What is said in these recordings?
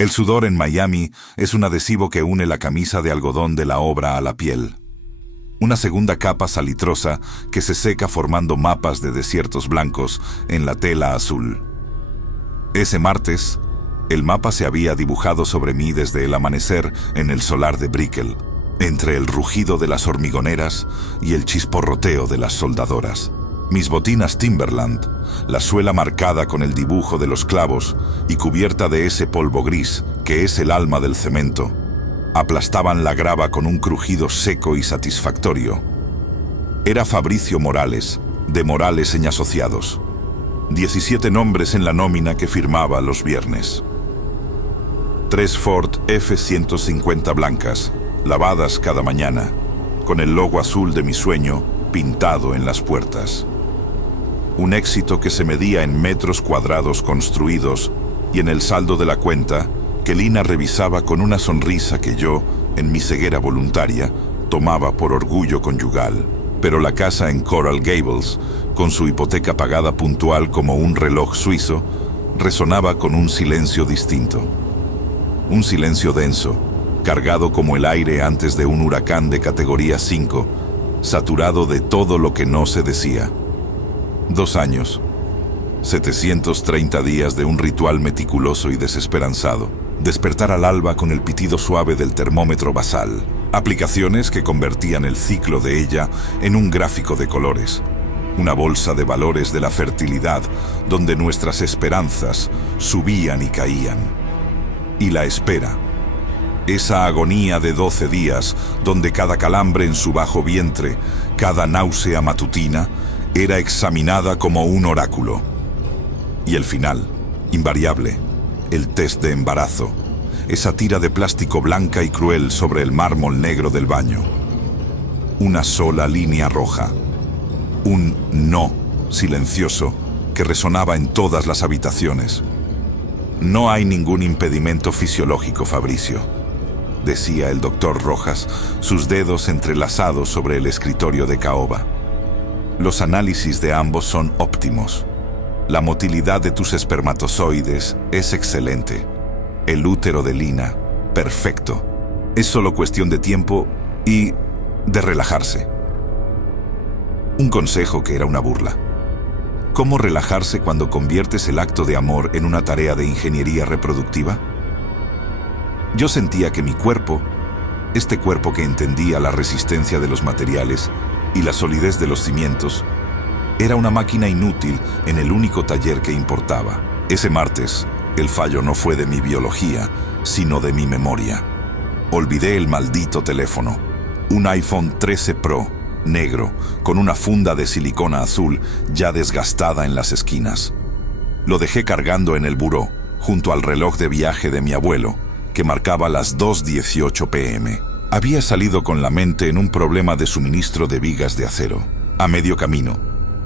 El sudor en Miami es un adhesivo que une la camisa de algodón de la obra a la piel. Una segunda capa salitrosa que se seca formando mapas de desiertos blancos en la tela azul. Ese martes, el mapa se había dibujado sobre mí desde el amanecer en el solar de Brickell, entre el rugido de las hormigoneras y el chisporroteo de las soldadoras. Mis botinas Timberland, la suela marcada con el dibujo de los clavos y cubierta de ese polvo gris que es el alma del cemento, aplastaban la grava con un crujido seco y satisfactorio. Era Fabricio Morales, de Morales & Asociados. 17 nombres en la nómina que firmaba los viernes. 3 Ford F-150 blancas, lavadas cada mañana, con el logo azul de mi sueño pintado en las puertas. Un éxito que se medía en metros cuadrados construidos y en el saldo de la cuenta que Lina revisaba con una sonrisa que yo, en mi ceguera voluntaria, tomaba por orgullo conyugal. Pero la casa en Coral Gables, con su hipoteca pagada puntual como un reloj suizo, resonaba con un silencio distinto. Un silencio denso, cargado como el aire antes de un huracán de categoría 5, saturado de todo lo que no se decía. 2 años, 730 días de un ritual meticuloso y desesperanzado. Despertar al alba con el pitido suave del termómetro basal. Aplicaciones que convertían el ciclo de ella en un gráfico de colores. Una bolsa de valores de la fertilidad donde nuestras esperanzas subían y caían. Y la espera. Esa agonía de 12 días donde cada calambre en su bajo vientre, cada náusea matutina, era examinada como un oráculo. Y el final, invariable, el test de embarazo, esa tira de plástico blanca y cruel sobre el mármol negro del baño. Una sola línea roja. Un no silencioso que resonaba en todas las habitaciones. No hay ningún impedimento fisiológico, Fabricio, decía el doctor Rojas, sus dedos entrelazados sobre el escritorio de caoba. Los análisis de ambos son óptimos. La motilidad de tus espermatozoides es excelente. El útero de Lina, perfecto. Es solo cuestión de tiempo y de relajarse. Un consejo que era una burla. ¿Cómo relajarse cuando conviertes el acto de amor en una tarea de ingeniería reproductiva? Yo sentía que mi cuerpo, este cuerpo que entendía la resistencia de los materiales y la solidez de los cimientos, era una máquina inútil en el único taller que importaba. Ese martes, el fallo no fue de mi biología, sino de mi memoria. Olvidé el maldito teléfono. Un iPhone 13 Pro, negro, con una funda de silicona azul ya desgastada en las esquinas. Lo dejé cargando en el buró, junto al reloj de viaje de mi abuelo, que marcaba las 2:18 p.m. Había salido con la mente en un problema de suministro de vigas de acero. A medio camino,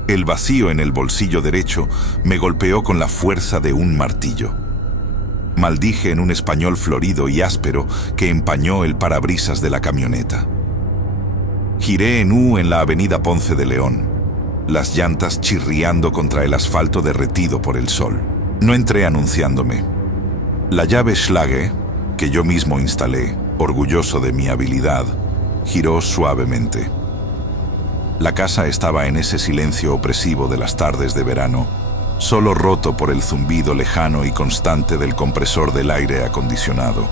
el vacío en el bolsillo derecho me golpeó con la fuerza de un martillo. Maldije en un español florido y áspero que empañó el parabrisas de la camioneta. Giré en U en la avenida Ponce de León, las llantas chirriando contra el asfalto derretido por el sol. No entré anunciándome. La llave Schlage, que yo mismo instalé, orgulloso de mi habilidad, giró suavemente. La casa estaba en ese silencio opresivo de las tardes de verano, solo roto por el zumbido lejano y constante del compresor del aire acondicionado.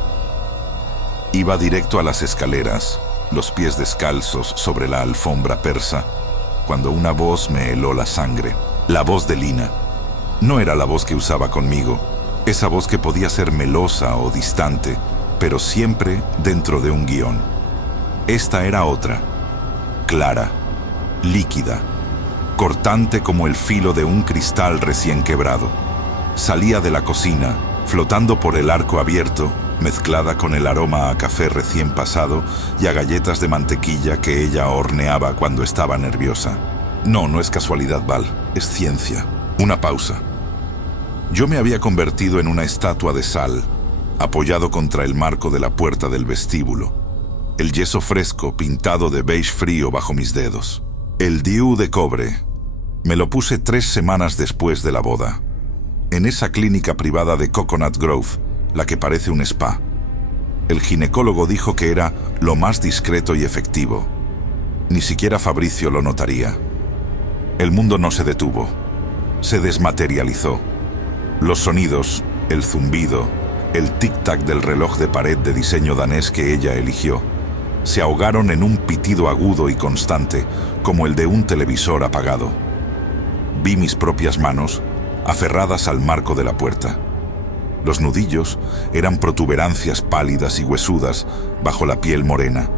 Iba directo a las escaleras, los pies descalzos sobre la alfombra persa, cuando una voz me heló la sangre. La voz de Lina. No era la voz que usaba conmigo, esa voz que podía ser melosa o distante, pero siempre dentro de un guión. Esta era otra, clara, líquida, cortante como el filo de un cristal recién quebrado. Salía de la cocina, flotando por el arco abierto, mezclada con el aroma a café recién pasado y a galletas de mantequilla que ella horneaba cuando estaba nerviosa. No es casualidad, Val, es ciencia. Una pausa. Yo me había convertido en una estatua de sal, apoyado contra el marco de la puerta del vestíbulo. El yeso fresco pintado de beige frío bajo mis dedos. El DIU de cobre. Me lo puse 3 semanas después de la boda. En esa clínica privada de Coconut Grove, la que parece un spa. El ginecólogo dijo que era lo más discreto y efectivo. Ni siquiera Fabricio lo notaría. El mundo no se detuvo. Se desmaterializó. Los sonidos, el zumbido, el tic-tac del reloj de pared de diseño danés que ella eligió, se ahogaron en un pitido agudo y constante, como el de un televisor apagado. Vi mis propias manos aferradas al marco de la puerta. Los nudillos eran protuberancias pálidas y huesudas bajo la piel morena.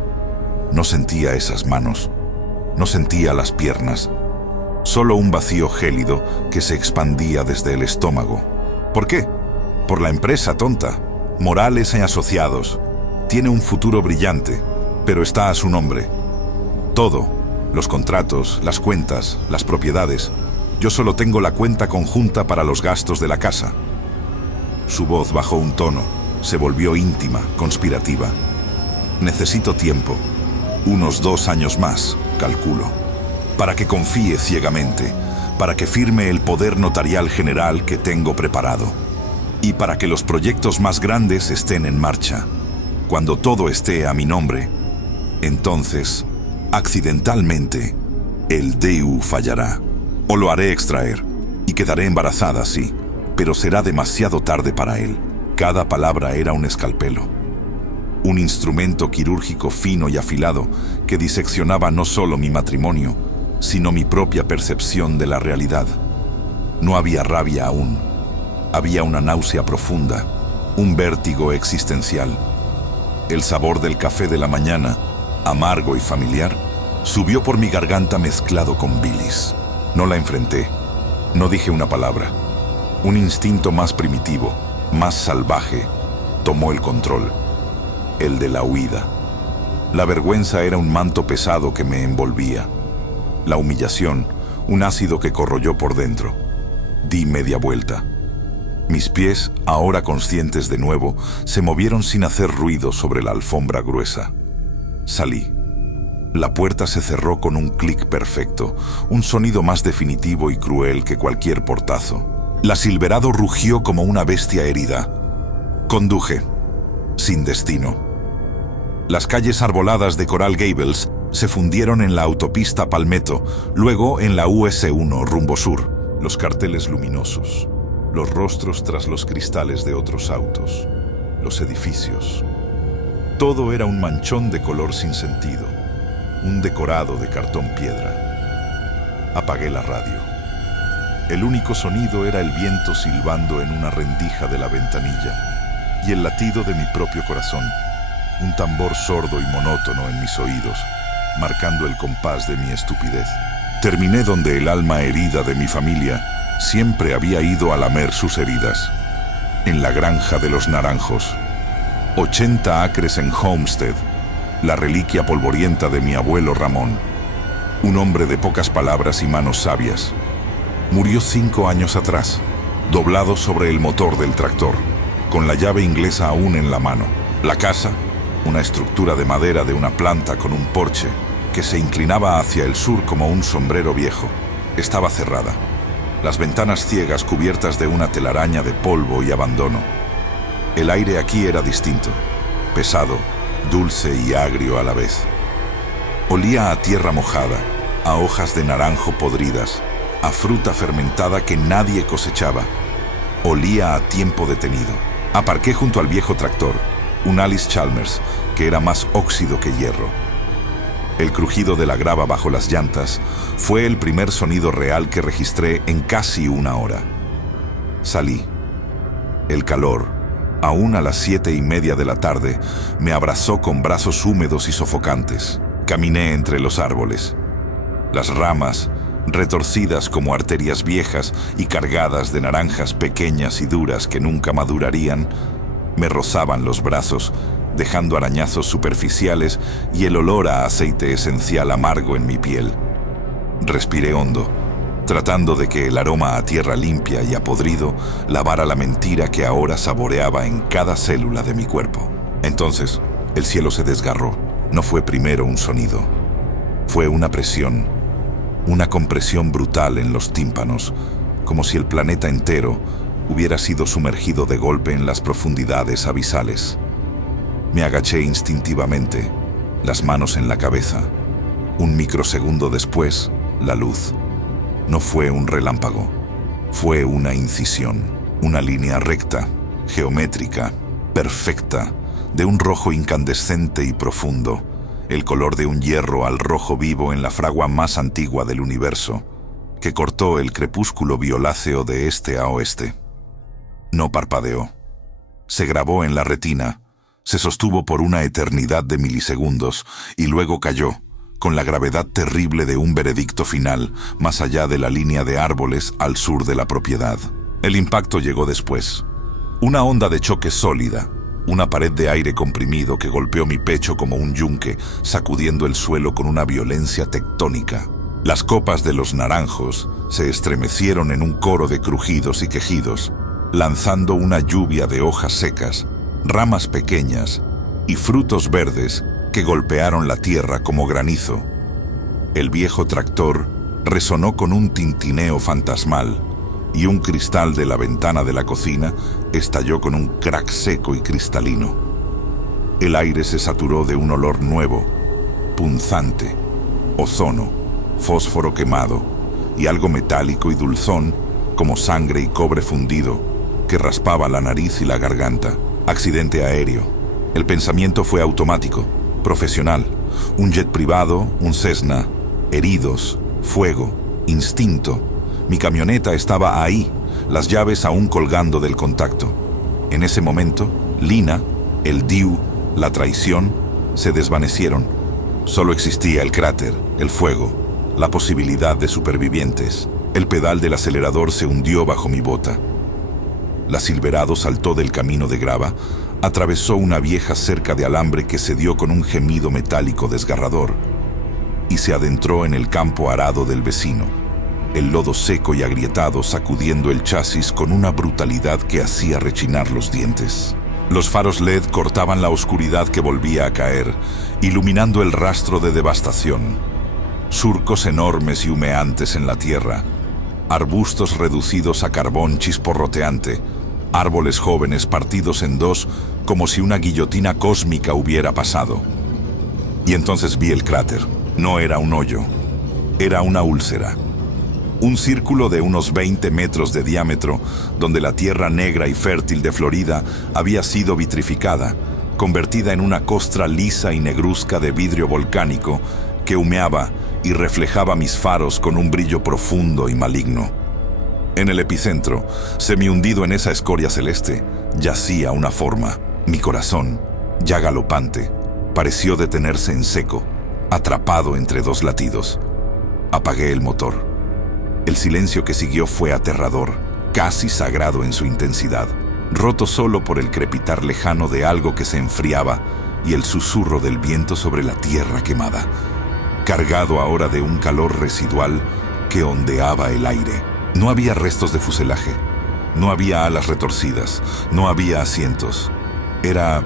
No sentía esas manos, no sentía las piernas, solo un vacío gélido que se expandía desde el estómago. ¿Por qué? Por la empresa, tonta. Morales y Asociados. Tiene un futuro brillante, pero está a su nombre. Todo, los contratos, las cuentas, las propiedades. Yo solo tengo la cuenta conjunta para los gastos de la casa. Su voz bajó un tono, se volvió íntima, conspirativa. Necesito tiempo, unos 2 años más, calculo, para que confíe ciegamente, para que firme el poder notarial general que tengo preparado, y para que los proyectos más grandes estén en marcha. Cuando todo esté a mi nombre, entonces, accidentalmente, el DEU fallará. O lo haré extraer, y quedaré embarazada, sí, pero será demasiado tarde para él. Cada palabra era un escalpelo. Un instrumento quirúrgico fino y afilado que diseccionaba no solo mi matrimonio, sino mi propia percepción de la realidad. No había rabia aún. Había una náusea profunda, un vértigo existencial. El sabor del café de la mañana, amargo y familiar, subió por mi garganta mezclado con bilis. No la enfrenté, no dije una palabra. Un instinto más primitivo, más salvaje, tomó el control, el de la huida. La vergüenza era un manto pesado que me envolvía. La humillación, un ácido que corroyó por dentro. Di media vuelta. Mis pies, ahora conscientes de nuevo, se movieron sin hacer ruido sobre la alfombra gruesa. Salí. La puerta se cerró con un clic perfecto, un sonido más definitivo y cruel que cualquier portazo. La Silverado rugió como una bestia herida. Conduje, sin destino. Las calles arboladas de Coral Gables se fundieron en la autopista Palmetto, luego en la US1 rumbo sur. Los carteles luminosos, los rostros tras los cristales de otros autos, los edificios. Todo era un manchón de color sin sentido, un decorado de cartón piedra. Apagué la radio. El único sonido era el viento silbando en una rendija de la ventanilla y el latido de mi propio corazón, un tambor sordo y monótono en mis oídos, marcando el compás de mi estupidez. Terminé donde el alma herida de mi familia siempre había ido a lamer sus heridas, en la granja de los naranjos. 80 acres en Homestead, la reliquia polvorienta de mi abuelo Ramón, un hombre de pocas palabras y manos sabias. Murió 5 años atrás, doblado sobre el motor del tractor, con la llave inglesa aún en la mano. La casa, una estructura de madera de una planta con un porche que se inclinaba hacia el sur como un sombrero viejo, estaba cerrada. Las ventanas ciegas cubiertas de una telaraña de polvo y abandono. El aire aquí era distinto, pesado, dulce y agrio a la vez. Olía a tierra mojada, a hojas de naranjo podridas, a fruta fermentada que nadie cosechaba. Olía a tiempo detenido. Aparqué junto al viejo tractor, un Alice Chalmers, que era más óxido que hierro. El crujido de la grava bajo las llantas fue el primer sonido real que registré en casi 1 hora. Salí. El calor, aún a las 7:30 de la tarde, me abrazó con brazos húmedos y sofocantes. Caminé entre los árboles. Las ramas, retorcidas como arterias viejas y cargadas de naranjas pequeñas y duras que nunca madurarían, me rozaban los brazos, dejando arañazos superficiales y el olor a aceite esencial amargo en mi piel. Respiré hondo, tratando de que el aroma a tierra limpia y a podrido lavara la mentira que ahora saboreaba en cada célula de mi cuerpo. Entonces, el cielo se desgarró. No fue primero un sonido. Fue una presión, una compresión brutal en los tímpanos, como si el planeta entero, hubiera sido sumergido de golpe en las profundidades abisales. Me agaché instintivamente, las manos en la cabeza. Un microsegundo después, la luz. No fue un relámpago, fue una incisión, una línea recta, geométrica, perfecta, de un rojo incandescente y profundo, el color de un hierro al rojo vivo en la fragua más antigua del universo, que cortó el crepúsculo violáceo de este a oeste. No parpadeó. Se grabó en la retina, se sostuvo por una eternidad de milisegundos y luego cayó, con la gravedad terrible de un veredicto final, más allá de la línea de árboles al sur de la propiedad. El impacto llegó después. Una onda de choque sólida, una pared de aire comprimido que golpeó mi pecho como un yunque, sacudiendo el suelo con una violencia tectónica. Las copas de los naranjos se estremecieron en un coro de crujidos y quejidos, lanzando una lluvia de hojas secas, ramas pequeñas y frutos verdes que golpearon la tierra como granizo. El viejo tractor resonó con un tintineo fantasmal y un cristal de la ventana de la cocina estalló con un crack seco y cristalino. El aire se saturó de un olor nuevo, punzante, ozono, fósforo quemado y algo metálico y dulzón como sangre y cobre fundido que raspaba la nariz y la garganta. Accidente aéreo. El pensamiento fue automático, profesional. Un jet privado, un Cessna, heridos, fuego, instinto. Mi camioneta estaba ahí, las llaves aún colgando del contacto. En ese momento, Lina, el Diu, la traición, se desvanecieron. Solo existía el cráter, el fuego, la posibilidad de supervivientes. El pedal del acelerador se hundió bajo mi bota. La Silverado saltó del camino de grava, atravesó una vieja cerca de alambre que cedió con un gemido metálico desgarrador y se adentró en el campo arado del vecino, el lodo seco y agrietado sacudiendo el chasis con una brutalidad que hacía rechinar los dientes. Los faros LED cortaban la oscuridad que volvía a caer, iluminando el rastro de devastación. Surcos enormes y humeantes en la tierra, arbustos reducidos a carbón chisporroteante, árboles jóvenes partidos en dos como si una guillotina cósmica hubiera pasado. Y entonces vi el cráter. No era un hoyo, era una úlcera. Un círculo de unos 20 metros de diámetro, donde la tierra negra y fértil de Florida había sido vitrificada, convertida en una costra lisa y negruzca de vidrio volcánico que humeaba y reflejaba mis faros con un brillo profundo y maligno. En el epicentro, semihundido en esa escoria celeste, yacía una forma. Mi corazón, ya galopante, pareció detenerse en seco, atrapado entre dos latidos. Apagué el motor. El silencio que siguió fue aterrador, casi sagrado en su intensidad, roto solo por el crepitar lejano de algo que se enfriaba y el susurro del viento sobre la tierra quemada, cargado ahora de un calor residual que ondeaba el aire. No había restos de fuselaje, no había alas retorcidas, no había asientos. Era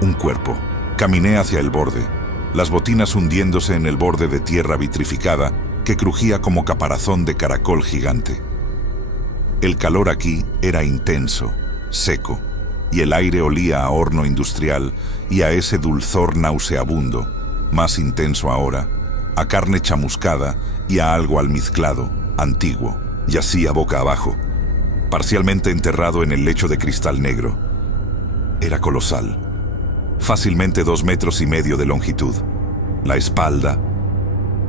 un cuerpo. Caminé hacia el borde, las botinas hundiéndose en el borde de tierra vitrificada que crujía como caparazón de caracol gigante. El calor aquí era intenso, seco, y el aire olía a horno industrial y a ese dulzor nauseabundo, más intenso ahora, a carne chamuscada y a algo almizclado, antiguo. Yacía boca abajo, parcialmente enterrado en el lecho de cristal negro. Era colosal, fácilmente 2,5 metros de longitud. La espalda,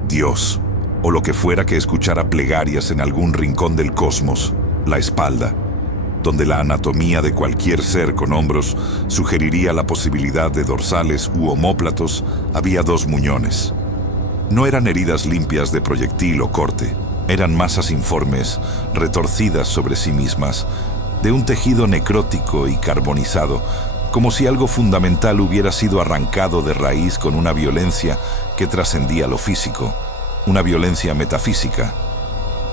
Dios, o lo que fuera que escuchara plegarias en algún rincón del cosmos, la espalda, donde la anatomía de cualquier ser con hombros sugeriría la posibilidad de dorsales u omóplatos, había 2 muñones. No eran heridas limpias de proyectil o corte. Eran masas informes, retorcidas sobre sí mismas, de un tejido necrótico y carbonizado, como si algo fundamental hubiera sido arrancado de raíz con una violencia que trascendía lo físico, una violencia metafísica.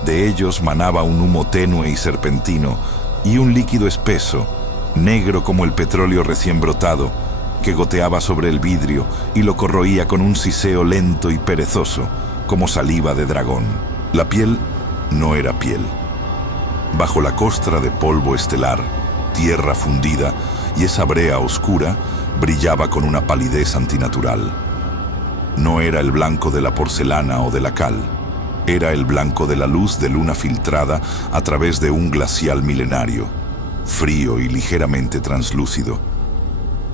De ellos manaba un humo tenue y serpentino, y un líquido espeso, negro como el petróleo recién brotado, que goteaba sobre el vidrio y lo corroía con un siseo lento y perezoso, como saliva de dragón. La piel no era piel. Bajo la costra de polvo estelar, tierra fundida y esa brea oscura brillaba con una palidez antinatural. No era el blanco de la porcelana o de la cal, era el blanco de la luz de luna filtrada a través de un glacial milenario, frío y ligeramente translúcido.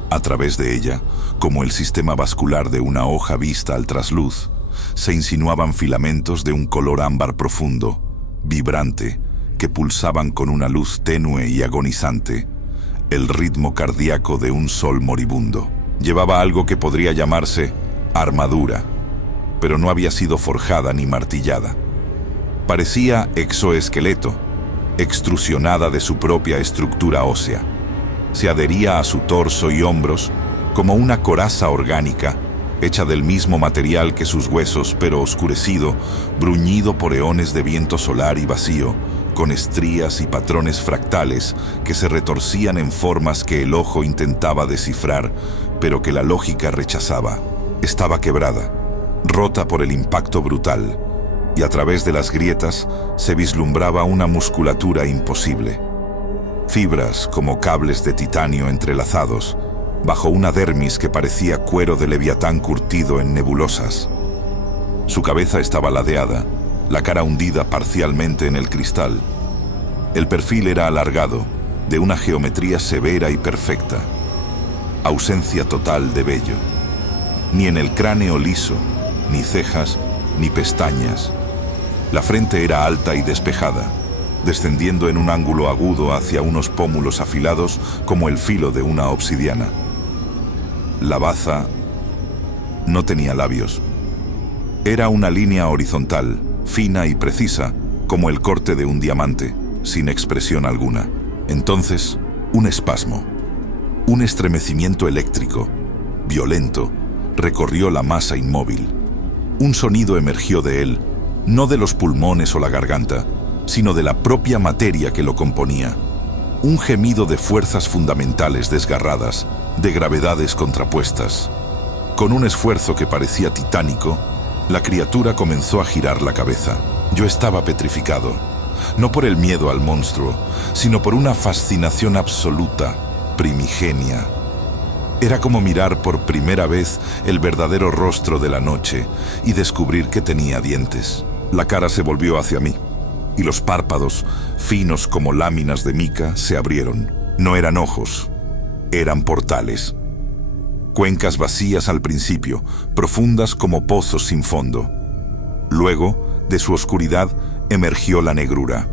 A través de ella, como el sistema vascular de una hoja vista al trasluz, se insinuaban filamentos de un color ámbar profundo, vibrante, que pulsaban con una luz tenue y agonizante, el ritmo cardíaco de un sol moribundo. Llevaba algo que podría llamarse armadura, pero no había sido forjada ni martillada. Parecía exoesqueleto, extrusionada de su propia estructura ósea. Se adhería a su torso y hombros como una coraza orgánica, hecha del mismo material que sus huesos, pero oscurecido, bruñido por eones de viento solar y vacío, con estrías y patrones fractales que se retorcían en formas que el ojo intentaba descifrar, pero que la lógica rechazaba. Estaba quebrada, rota por el impacto brutal, y a través de las grietas se vislumbraba una musculatura imposible. Fibras como cables de titanio entrelazados, bajo una dermis que parecía cuero de leviatán curtido en nebulosas. Su cabeza estaba ladeada, la cara hundida parcialmente en el cristal. El perfil era alargado, de una geometría severa y perfecta. Ausencia total de vello. Ni en el cráneo liso, ni cejas, ni pestañas. La frente era alta y despejada, descendiendo en un ángulo agudo hacia unos pómulos afilados como el filo de una obsidiana. La baza no tenía labios. Era una línea horizontal, fina y precisa, como el corte de un diamante, sin expresión alguna. Entonces, un espasmo, un estremecimiento eléctrico, violento, recorrió la masa inmóvil. Un sonido emergió de él, no de los pulmones o la garganta, sino de la propia materia que lo componía. Un gemido de fuerzas fundamentales desgarradas, de gravedades contrapuestas. Con un esfuerzo que parecía titánico, la criatura comenzó a girar la cabeza. Yo estaba petrificado, no por el miedo al monstruo, sino por una fascinación absoluta, primigenia. Era como mirar por primera vez el verdadero rostro de la noche y descubrir que tenía dientes. La cara se volvió hacia mí, y los párpados, finos como láminas de mica, se abrieron. No eran ojos, eran portales. Cuencas vacías al principio, profundas como pozos sin fondo. Luego, de su oscuridad, emergió la negrura.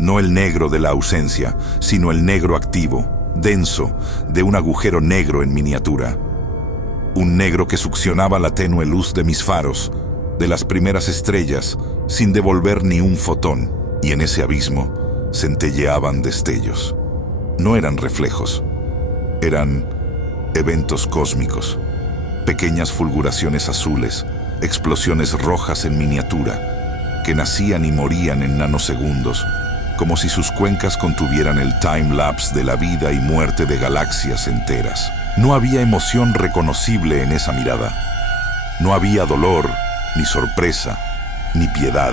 No el negro de la ausencia, sino el negro activo, denso, de un agujero negro en miniatura. Un negro que succionaba la tenue luz de mis faros, de las primeras estrellas, sin devolver ni un fotón, y en ese abismo centelleaban destellos. No eran reflejos, eran eventos cósmicos, pequeñas fulguraciones azules, explosiones rojas en miniatura, que nacían y morían en nanosegundos, como si sus cuencas contuvieran el time-lapse de la vida y muerte de galaxias enteras. No había emoción reconocible en esa mirada. No había dolor, ni sorpresa, ni piedad.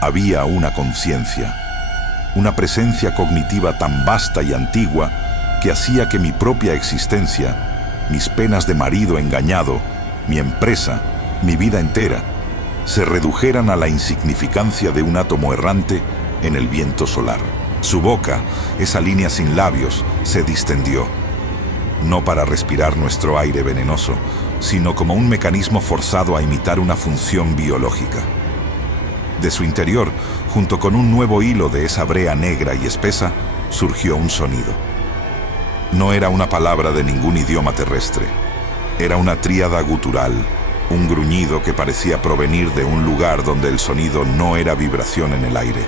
Había una conciencia, una presencia cognitiva tan vasta y antigua que hacía que mi propia existencia, mis penas de marido engañado, mi empresa, mi vida entera, se redujeran a la insignificancia de un átomo errante en el viento solar. Su boca, esa línea sin labios, se distendió, no para respirar nuestro aire venenoso, sino como un mecanismo forzado a imitar una función biológica. De su interior, junto con un nuevo hilo de esa brea negra y espesa, surgió un sonido. No era una palabra de ningún idioma terrestre. Era una tríada gutural, un gruñido que parecía provenir de un lugar donde el sonido no era vibración en el aire,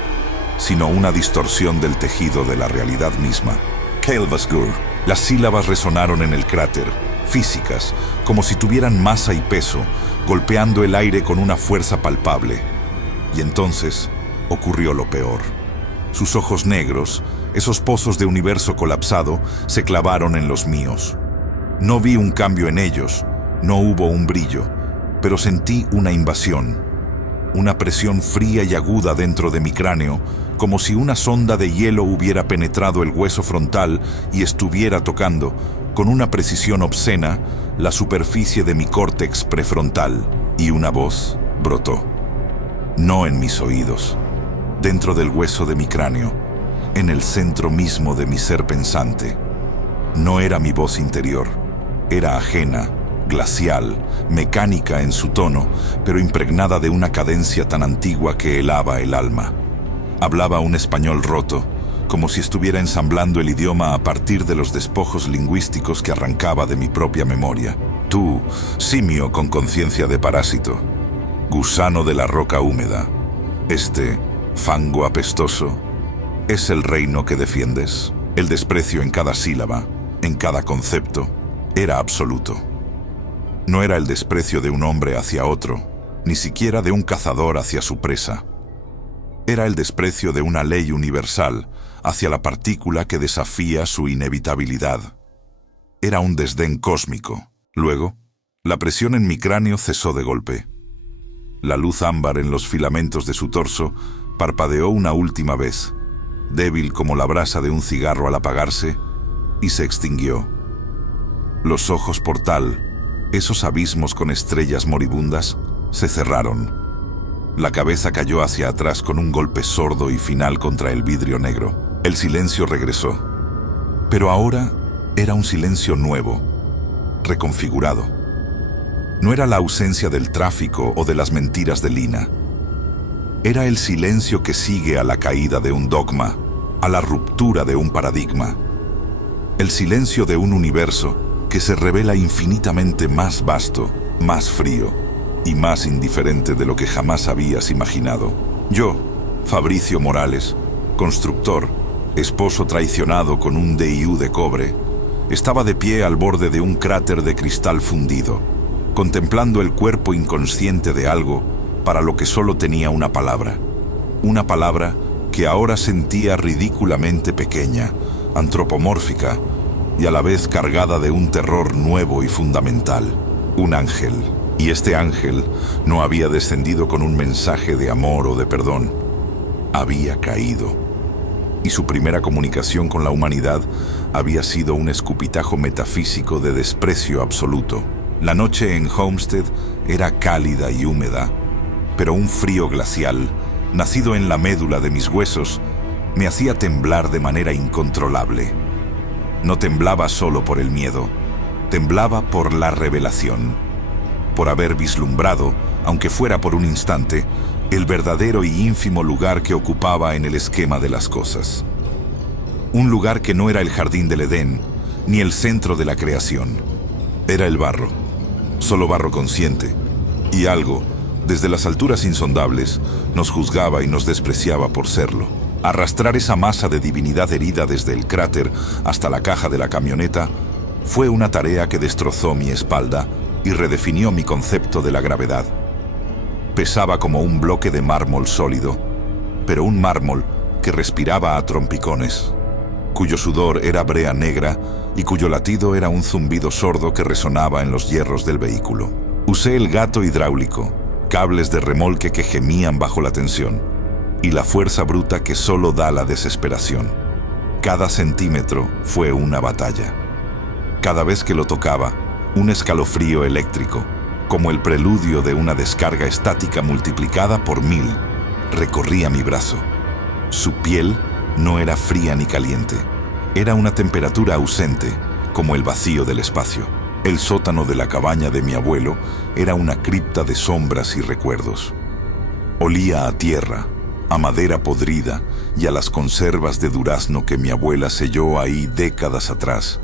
sino una distorsión del tejido de la realidad misma. Kelvasgur. Las sílabas resonaron en el cráter, físicas, como si tuvieran masa y peso, golpeando el aire con una fuerza palpable. Y entonces ocurrió lo peor. Sus ojos negros, esos pozos de universo colapsado, se clavaron en los míos. No vi un cambio en ellos, no hubo un brillo, pero sentí una invasión, una presión fría y aguda dentro de mi cráneo, como si una sonda de hielo hubiera penetrado el hueso frontal y estuviera tocando, con una precisión obscena, la superficie de mi córtex prefrontal, y una voz brotó. No en mis oídos, dentro del hueso de mi cráneo, en el centro mismo de mi ser pensante. No era mi voz interior, era ajena, glacial, mecánica en su tono, pero impregnada de una cadencia tan antigua que helaba el alma. Hablaba un español roto, como si estuviera ensamblando el idioma a partir de los despojos lingüísticos que arrancaba de mi propia memoria. Tú, simio con conciencia de parásito, gusano de la roca húmeda, este fango apestoso, ¿es el reino que defiendes? El desprecio en cada sílaba, en cada concepto, era absoluto. No era el desprecio de un hombre hacia otro, ni siquiera de un cazador hacia su presa. Era el desprecio de una ley universal hacia la partícula que desafía su inevitabilidad. Era un desdén cósmico. Luego, la presión en mi cráneo cesó de golpe. La luz ámbar en los filamentos de su torso parpadeó una última vez, débil como la brasa de un cigarro al apagarse, y se extinguió. Los ojos portal, esos abismos con estrellas moribundas, se cerraron. La cabeza cayó hacia atrás con un golpe sordo y final contra el vidrio negro. El silencio regresó. Pero ahora era un silencio nuevo, reconfigurado. No era la ausencia del tráfico o de las mentiras de Lina. Era el silencio que sigue a la caída de un dogma, a la ruptura de un paradigma. El silencio de un universo que se revela infinitamente más vasto, más frío y más indiferente de lo que jamás habías imaginado. Yo, Fabricio Morales, constructor, esposo traicionado con un DIU de cobre, estaba de pie al borde de un cráter de cristal fundido, contemplando el cuerpo inconsciente de algo para lo que solo tenía una palabra que ahora sentía ridículamente pequeña, antropomórfica y a la vez cargada de un terror nuevo y fundamental. Un ángel. Y este ángel no había descendido con un mensaje de amor o de perdón. Había caído. Y su primera comunicación con la humanidad había sido un escupitajo metafísico de desprecio absoluto. La noche en Homestead era cálida y húmeda, pero un frío glacial, nacido en la médula de mis huesos, me hacía temblar de manera incontrolable. No temblaba solo por el miedo, temblaba por la revelación, por haber vislumbrado, aunque fuera por un instante, el verdadero y ínfimo lugar que ocupaba en el esquema de las cosas. Un lugar que no era el jardín del Edén, ni el centro de la creación. Era el barro, solo barro consciente, y algo, desde las alturas insondables, nos juzgaba y nos despreciaba por serlo. Arrastrar esa masa de divinidad herida desde el cráter hasta la caja de la camioneta fue una tarea que destrozó mi espalda y redefinió mi concepto de la gravedad. Pesaba como un bloque de mármol sólido, pero un mármol que respiraba a trompicones, cuyo sudor era brea negra y cuyo latido era un zumbido sordo que resonaba en los hierros del vehículo. Usé el gato hidráulico, cables de remolque que gemían bajo la tensión, y la fuerza bruta que solo da la desesperación. Cada centímetro fue una batalla. Cada vez que lo tocaba, un escalofrío eléctrico, como el preludio de una descarga estática multiplicada por 1000, recorría mi brazo. Su piel no era fría ni caliente. Era una temperatura ausente, como el vacío del espacio. El sótano de la cabaña de mi abuelo era una cripta de sombras y recuerdos. Olía a tierra, a madera podrida y a las conservas de durazno que mi abuela selló ahí décadas atrás,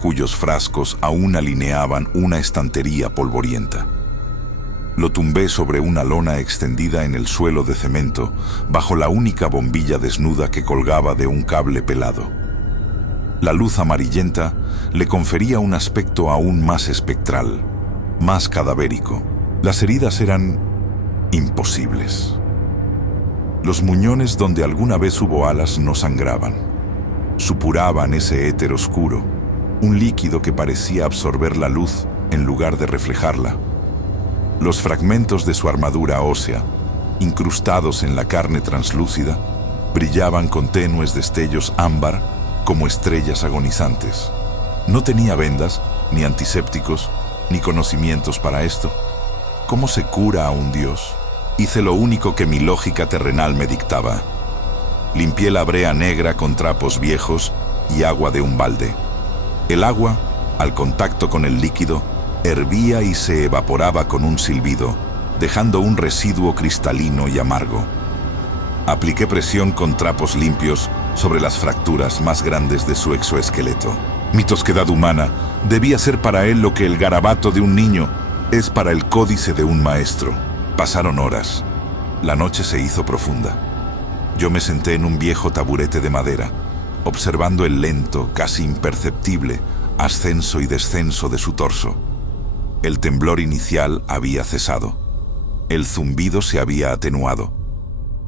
cuyos frascos aún alineaban una estantería polvorienta. Lo tumbé sobre una lona extendida en el suelo de cemento, bajo la única bombilla desnuda que colgaba de un cable pelado. La luz amarillenta le confería un aspecto aún más espectral, más cadavérico. Las heridas eran imposibles. Los muñones donde alguna vez hubo alas no sangraban. Supuraban ese éter oscuro, un líquido que parecía absorber la luz en lugar de reflejarla. Los fragmentos de su armadura ósea, incrustados en la carne translúcida, Brillaban con tenues destellos ámbar como estrellas agonizantes. No tenía vendas, ni antisépticos, ni conocimientos para esto. ¿Cómo se cura a un dios? Hice lo único que mi lógica terrenal me dictaba. Limpié la brea negra con trapos viejos y agua de un balde. El agua, al contacto con el líquido, hervía y se evaporaba con un silbido, dejando un residuo cristalino y amargo. Apliqué presión con trapos limpios sobre las fracturas más grandes de su exoesqueleto. Mi tosquedad humana debía ser para él lo que el garabato de un niño es para el códice de un maestro. Pasaron horas. La noche se hizo profunda. Yo me senté en un viejo taburete de madera, observando el lento, casi imperceptible, ascenso y descenso de su torso. El temblor inicial había cesado. El zumbido se había atenuado.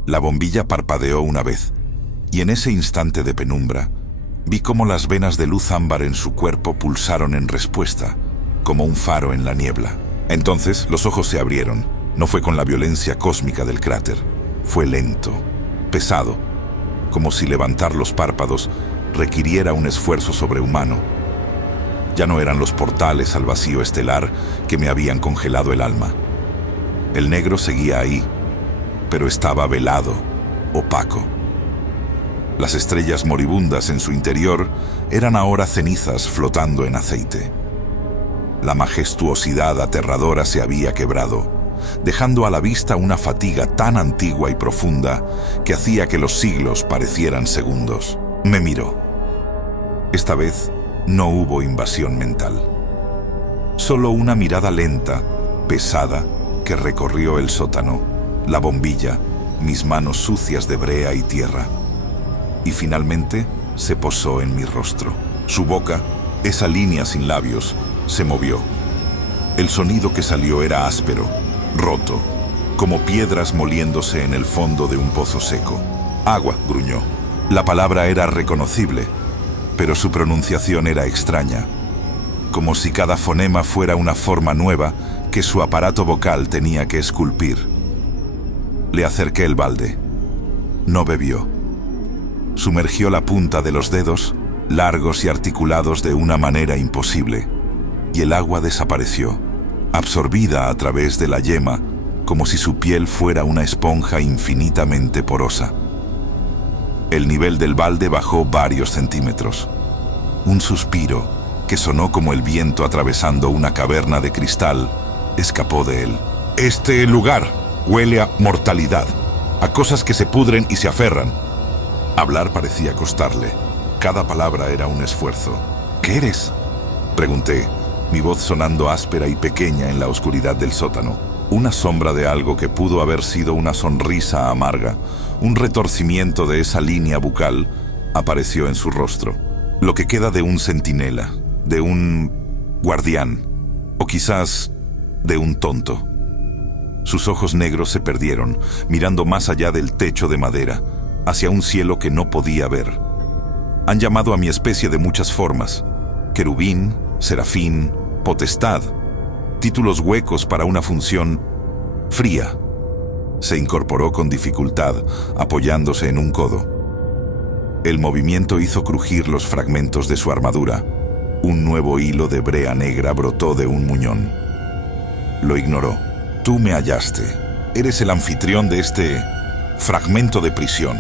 La bombilla parpadeó una vez, y en ese instante de penumbra, vi cómo las venas de luz ámbar en su cuerpo pulsaron en respuesta, como un faro en la niebla. Entonces los ojos se abrieron. No fue con la violencia cósmica del cráter. Fue lento, pesado, como si levantar los párpados requiriera un esfuerzo sobrehumano. Ya no eran los portales al vacío estelar que me habían congelado el alma. El negro seguía ahí, pero estaba velado, opaco. Las estrellas moribundas en su interior eran ahora cenizas flotando en aceite. La majestuosidad aterradora se había quebrado, dejando a la vista una fatiga tan antigua y profunda que hacía que los siglos parecieran segundos. Me miró. Esta vez no hubo invasión mental. Solo una mirada lenta, pesada, que recorrió el sótano, la bombilla, mis manos sucias de brea y tierra. Y finalmente se posó en mi rostro. Su boca, esa línea sin labios, se movió. El sonido que salió era áspero, roto, como piedras moliéndose en el fondo de un pozo seco. Agua, gruñó. La palabra era reconocible, pero su pronunciación era extraña, como si cada fonema fuera una forma nueva que su aparato vocal tenía que esculpir. Le acerqué el balde. No bebió. Sumergió la punta de los dedos, largos y articulados de una manera imposible, y el agua desapareció, absorbida a través de la yema, como si su piel fuera una esponja infinitamente porosa. El nivel del balde bajó varios centímetros. Un suspiro, que sonó como el viento atravesando una caverna de cristal, escapó de él. Este lugar huele a mortalidad, a cosas que se pudren y se aferran. Hablar parecía costarle. Cada palabra era un esfuerzo. ¿Qué eres?, pregunté, mi voz sonando áspera y pequeña en la oscuridad del sótano. Una sombra de algo que pudo haber sido una sonrisa amarga, un retorcimiento de esa línea bucal, apareció en su rostro. Lo que queda de un centinela, de un guardián, o quizás de un tonto. Sus ojos negros se perdieron, mirando más allá del techo de madera, hacia un cielo que no podía ver. Han llamado a mi especie de muchas formas: querubín, serafín, potestad, títulos huecos para una función fría. Se incorporó con dificultad, apoyándose en un codo. El movimiento hizo crujir los fragmentos de su armadura. Un nuevo hilo de brea negra brotó de un muñón. Lo ignoró. Tú me hallaste. Eres el anfitrión de este fragmento de prisión.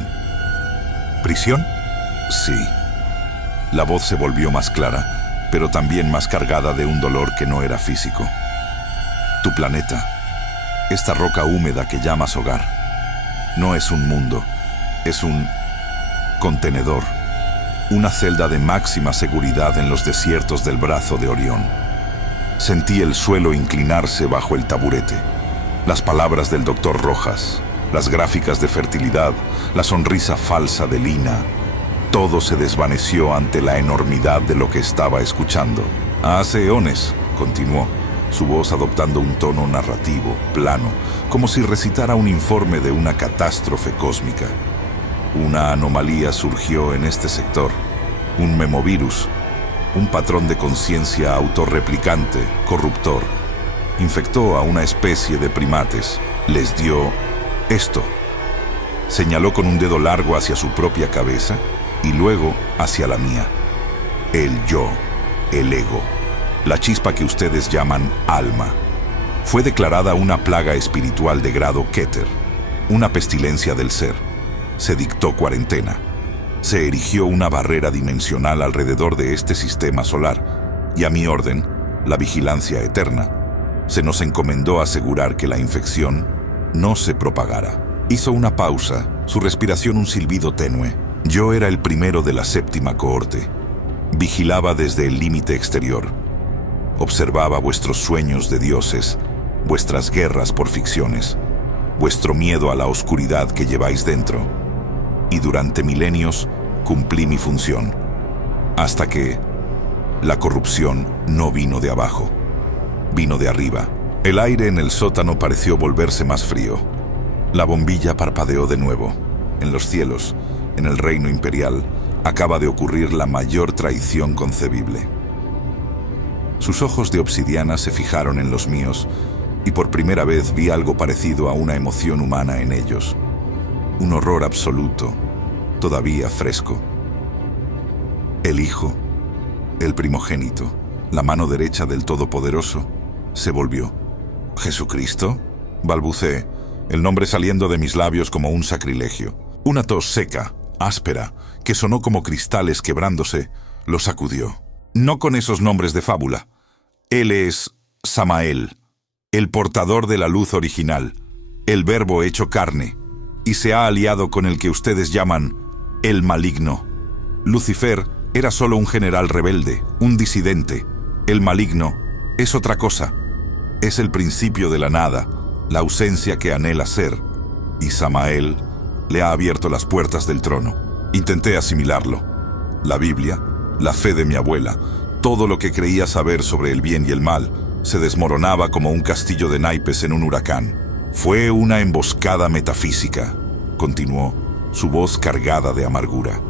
¿Prisión? Sí. La voz se volvió más clara, pero también más cargada de un dolor que no era físico. Tu planeta, esta roca húmeda que llamas hogar, no es un mundo, es un contenedor, una celda de máxima seguridad en los desiertos del brazo de Orión. Sentí el suelo inclinarse bajo el taburete. Las palabras del doctor Rojas, las gráficas de fertilidad, la sonrisa falsa de Lina, todo se desvaneció ante la enormidad de lo que estaba escuchando. Hace eones, continuó, su voz adoptando un tono narrativo, plano, como si recitara un informe de una catástrofe cósmica. Una anomalía surgió en este sector, un memovirus, un patrón de conciencia autorreplicante, corruptor. Infectó a una especie de primates, les dio esto. Señaló con un dedo largo hacia su propia cabeza y luego hacia la mía. El yo, el ego, la chispa que ustedes llaman alma. Fue declarada una plaga espiritual de grado Keter, una pestilencia del ser. Se dictó cuarentena. Se erigió una barrera dimensional alrededor de este sistema solar, y a mi orden, la vigilancia eterna, se nos encomendó asegurar que la infección no se propagara. Hizo una pausa, su respiración un silbido tenue. Yo era el primero de la séptima cohorte. Vigilaba desde el límite exterior. Observaba vuestros sueños de dioses, vuestras guerras por ficciones, vuestro miedo a la oscuridad que lleváis dentro. Y durante milenios cumplí mi función, hasta que la corrupción no vino de abajo, vino de arriba. El aire en el sótano pareció volverse más frío. La bombilla parpadeó de nuevo. En los cielos, en el reino imperial, acaba de ocurrir la mayor traición concebible. Sus ojos de obsidiana se fijaron en los míos, y por primera vez vi algo parecido a una emoción humana en ellos. Un horror absoluto, todavía fresco. El Hijo, el primogénito, la mano derecha del Todopoderoso, se volvió. ¿Jesucristo? Balbuceé, el nombre saliendo de mis labios como un sacrilegio. Una tos seca, áspera, que sonó como cristales quebrándose, lo sacudió. No con esos nombres de fábula. Él es Samael, el portador de la luz original, el Verbo hecho carne, y se ha aliado con el que ustedes llaman el maligno. Lucifer era solo un general rebelde, un disidente. El maligno es otra cosa. Es el principio de la nada, la ausencia que anhela ser. Y Samael le ha abierto las puertas del trono. Intenté asimilarlo. La Biblia, la fe de mi abuela, todo lo que creía saber sobre el bien y el mal, se desmoronaba como un castillo de naipes en un huracán. Fue una emboscada metafísica, continuó, su voz cargada de amargura.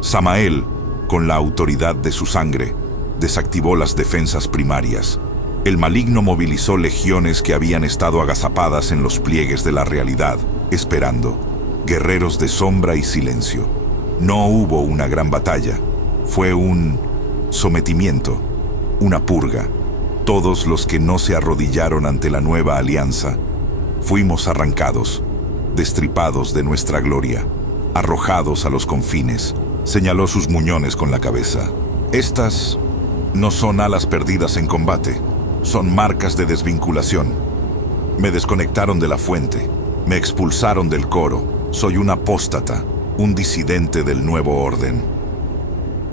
Samael, con la autoridad de su sangre, desactivó las defensas primarias. El maligno movilizó legiones que habían estado agazapadas en los pliegues de la realidad, esperando, guerreros de sombra y silencio. No hubo una gran batalla, fue un sometimiento, una purga. Todos los que no se arrodillaron ante la nueva alianza, fuimos arrancados, destripados de nuestra gloria, arrojados a los confines. Señaló sus muñones con la cabeza. Estas no son alas perdidas en combate, son marcas de desvinculación. Me desconectaron de la fuente, me expulsaron del coro. Soy un apóstata, un disidente del nuevo orden.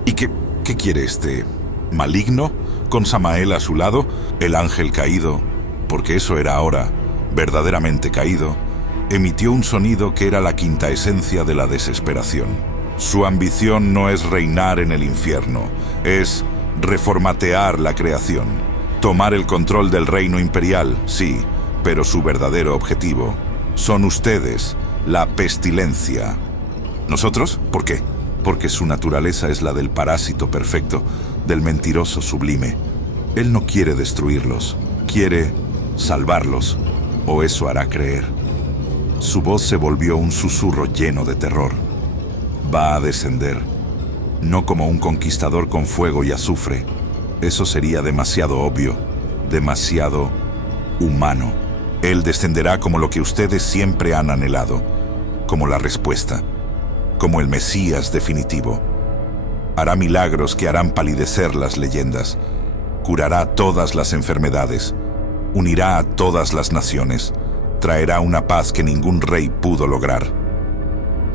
¿Y qué quiere este maligno? Con Samael a su lado, el ángel caído, porque eso era ahora verdaderamente caído, emitió un sonido que era la quinta esencia de la desesperación. Su ambición no es reinar en el infierno, es reformatear la creación, tomar el control del reino imperial, sí, pero su verdadero objetivo son ustedes, la pestilencia. ¿Nosotros? ¿Por qué? Porque su naturaleza es la del parásito perfecto, del mentiroso sublime. Él no quiere destruirlos, quiere salvarlos, o eso hará creer. Su voz se volvió un susurro lleno de terror. Va a descender, no como un conquistador con fuego y azufre. Eso sería demasiado obvio, demasiado humano. Él descenderá como lo que ustedes siempre han anhelado, como la respuesta, como el Mesías definitivo. Hará milagros que harán palidecer las leyendas, curará todas las enfermedades, unirá a todas las naciones, traerá una paz que ningún rey pudo lograr.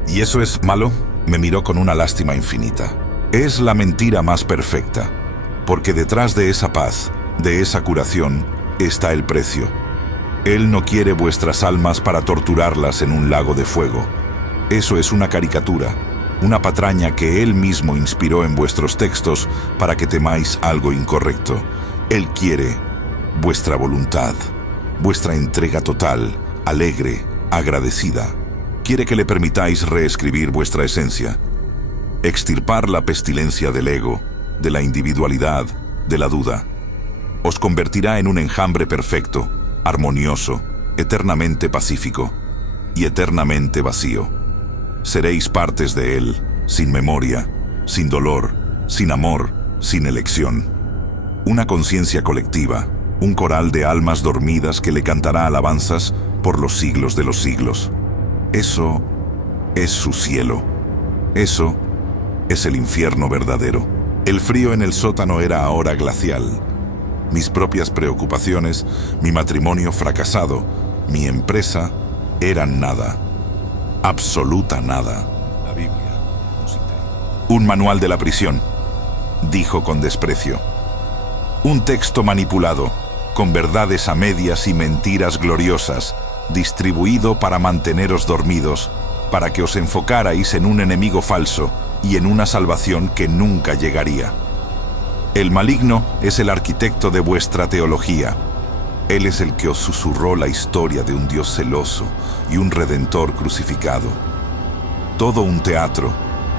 ¿Y eso es malo? Me miró con una lástima infinita. Es la mentira más perfecta, porque detrás de esa paz, de esa curación, está el precio. Él no quiere vuestras almas para torturarlas en un lago de fuego. Eso es una caricatura, una patraña que Él mismo inspiró en vuestros textos para que temáis algo incorrecto. Él quiere vuestra voluntad, vuestra entrega total, alegre, agradecida. Quiere que le permitáis reescribir vuestra esencia, extirpar la pestilencia del ego, de la individualidad, de la duda. Os convertirá en un enjambre perfecto, armonioso, eternamente pacífico. y eternamente vacío. Seréis partes de él, sin memoria, sin dolor, sin amor, sin elección. Una conciencia colectiva, un coral de almas dormidas que le cantará alabanzas por los siglos de los siglos. Eso es su cielo. Eso es el infierno verdadero. El frío en el sótano era ahora glacial. Mis propias preocupaciones, mi matrimonio fracasado, mi empresa, eran nada. Absoluta nada. La Biblia. Un manual de la prisión, dijo con desprecio. Un texto manipulado, con verdades a medias y mentiras gloriosas, distribuido para manteneros dormidos, para que os enfocarais en un enemigo falso y en una salvación que nunca llegaría. El maligno es el arquitecto de vuestra teología. Él es el que os susurró la historia de un Dios celoso y un Redentor crucificado. Todo un teatro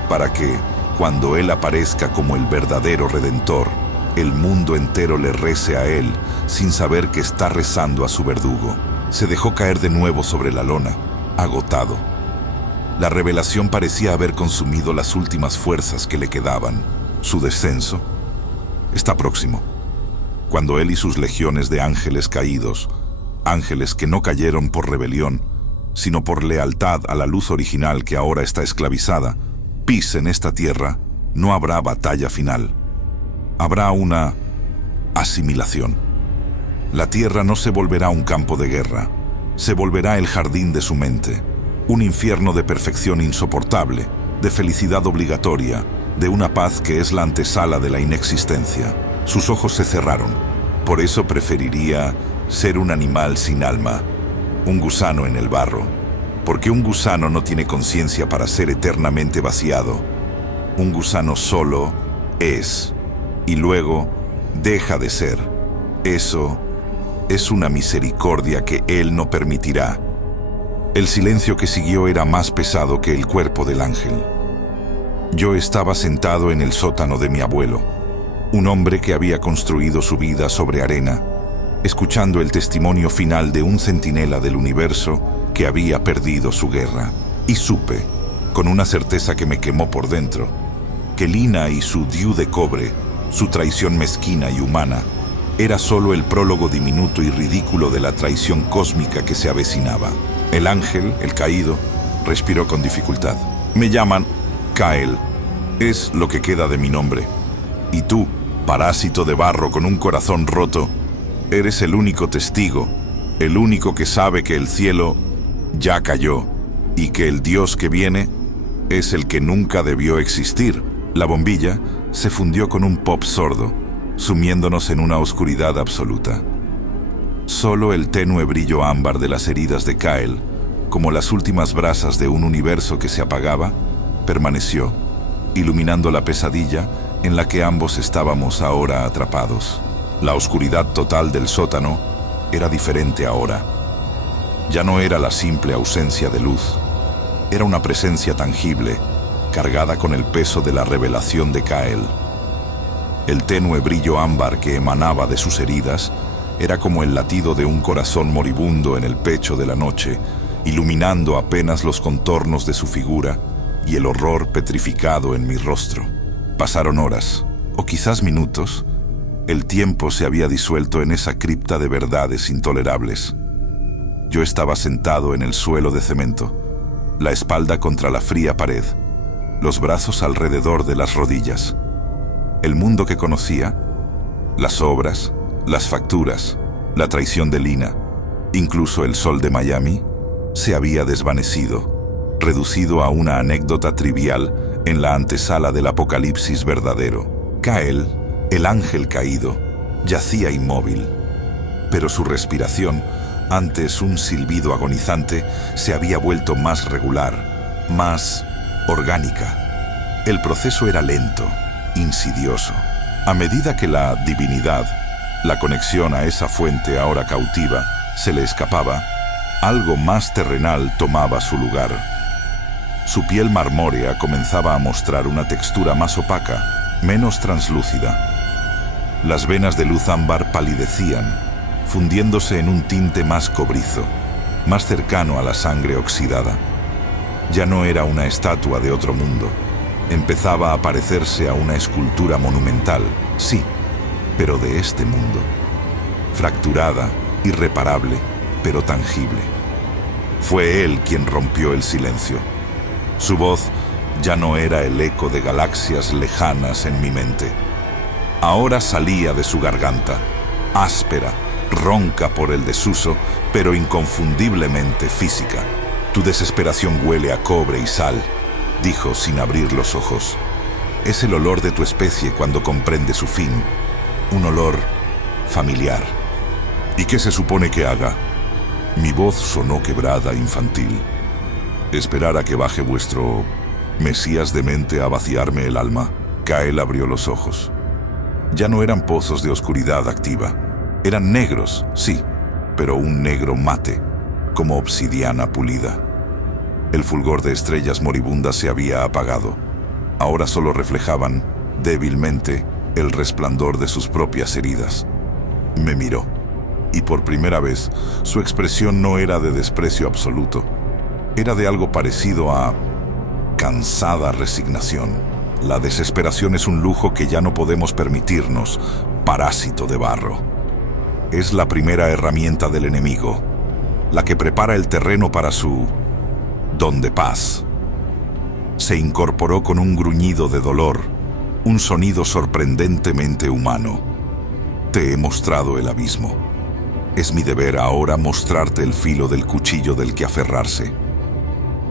para que, cuando Él aparezca como el verdadero Redentor, el mundo entero le rece a Él sin saber que está rezando a su verdugo. Se dejó caer de nuevo sobre la lona, agotado. La revelación parecía haber consumido las últimas fuerzas que le quedaban. Su descenso está próximo. Cuando él y sus legiones de ángeles caídos, ángeles que no cayeron por rebelión, sino por lealtad a la luz original que ahora está esclavizada, pisen esta tierra, no habrá batalla final. Habrá una asimilación. La tierra no se volverá un campo de guerra, se volverá el jardín de su mente, un infierno de perfección insoportable, de felicidad obligatoria, de una paz que es la antesala de la inexistencia. Sus ojos se cerraron. Por eso preferiría ser un animal sin alma, un gusano en el barro, porque un gusano no tiene conciencia para ser eternamente vaciado. Un gusano solo es, y luego deja de ser. Eso es una misericordia que él no permitirá. El silencio que siguió era más pesado que el cuerpo del ángel. Yo estaba sentado en el sótano de mi abuelo, un hombre que había construido su vida sobre arena, escuchando el testimonio final de un centinela del universo que había perdido su guerra. Y supe, con una certeza que me quemó por dentro, que Lina y su diu de cobre, su traición mezquina y humana, era solo el prólogo diminuto y ridículo de la traición cósmica que se avecinaba. El ángel, el caído, respiró con dificultad. Me llaman Kael, es lo que queda de mi nombre. Y tú, parásito de barro con un corazón roto, eres el único testigo, el único que sabe que el cielo ya cayó y que el Dios que viene es el que nunca debió existir. La bombilla se fundió con un pop sordo, sumiéndonos en una oscuridad absoluta. Solo el tenue brillo ámbar de las heridas de Kael, como las últimas brasas de un universo que se apagaba, permaneció, iluminando la pesadilla en la que ambos estábamos ahora atrapados. La oscuridad total del sótano era diferente ahora. Ya no era la simple ausencia de luz, era una presencia tangible, cargada con el peso de la revelación de Kael. El tenue brillo ámbar que emanaba de sus heridas era como el latido de un corazón moribundo en el pecho de la noche, iluminando apenas los contornos de su figura y el horror petrificado en mi rostro. Pasaron horas, o quizás minutos. El tiempo se había disuelto en esa cripta de verdades intolerables. Yo estaba sentado en el suelo de cemento, la espalda contra la fría pared, los brazos alrededor de las rodillas. El mundo que conocía, las obras, las facturas, la traición de Lina, incluso el sol de Miami, se había desvanecido, reducido a una anécdota trivial en la antesala del apocalipsis verdadero. Kael, el ángel caído, yacía inmóvil, pero su respiración, antes un silbido agonizante, se había vuelto más regular, más orgánica. El proceso era lento, insidioso. A medida que la divinidad, la conexión a esa fuente ahora cautiva, se le escapaba, algo más terrenal tomaba su lugar. Su piel marmórea comenzaba a mostrar una textura más opaca, menos translúcida. Las venas de luz ámbar palidecían, fundiéndose en un tinte más cobrizo, más cercano a la sangre oxidada. Ya no era una estatua de otro mundo. Empezaba a parecerse a una escultura monumental, sí, pero de este mundo. Fracturada, irreparable, pero tangible. Fue él quien rompió el silencio. Su voz ya no era el eco de galaxias lejanas en mi mente. Ahora salía de su garganta, áspera, ronca por el desuso, pero inconfundiblemente física. Tu desesperación huele a cobre y sal, dijo sin abrir los ojos. Es el olor de tu especie cuando comprende su fin. Un olor familiar. ¿Y qué se supone que haga? Mi voz sonó quebrada, infantil. Esperar a que baje vuestro Mesías demente a vaciarme el alma. Kael abrió los ojos. Ya no eran pozos de oscuridad activa. Eran negros, sí, pero un negro mate, como obsidiana pulida. El fulgor de estrellas moribundas se había apagado. Ahora solo reflejaban, débilmente, el resplandor de sus propias heridas. Me miró, y por primera vez su expresión no era de desprecio absoluto. Era de algo parecido a cansada resignación. La desesperación es un lujo que ya no podemos permitirnos, parásito de barro. Es la primera herramienta del enemigo, la que prepara el terreno para su don de paz. Se incorporó con un gruñido de dolor, un sonido sorprendentemente humano. Te he mostrado el abismo. Es mi deber ahora mostrarte el filo del cuchillo del que aferrarse.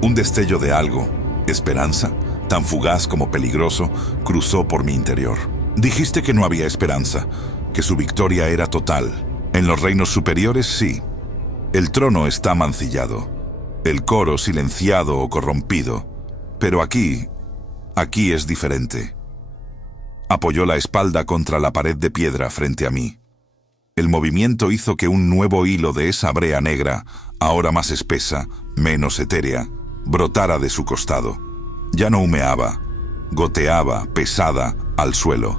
Un destello de algo, esperanza, tan fugaz como peligroso, cruzó por mi interior. Dijiste que no había esperanza, que su victoria era total. En los reinos superiores, sí. El trono está mancillado, el coro silenciado o corrompido. Pero aquí es diferente. Apoyó la espalda contra la pared de piedra frente a mí. El movimiento hizo que un nuevo hilo de esa brea negra, ahora más espesa, menos etérea, brotara de su costado. Ya no humeaba, goteaba, pesada, al suelo.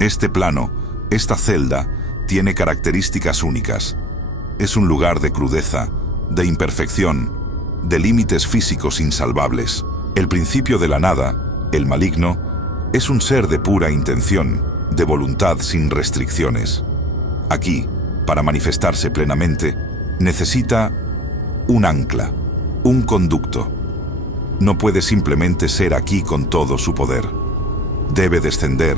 Este plano, esta celda, tiene características únicas. Es un lugar de crudeza, de imperfección, de límites físicos insalvables. El principio de la nada, el maligno, es un ser de pura intención, de voluntad sin restricciones. Aquí, para manifestarse plenamente, necesita un ancla, un conducto. No puede simplemente ser aquí con todo su poder. Debe descender,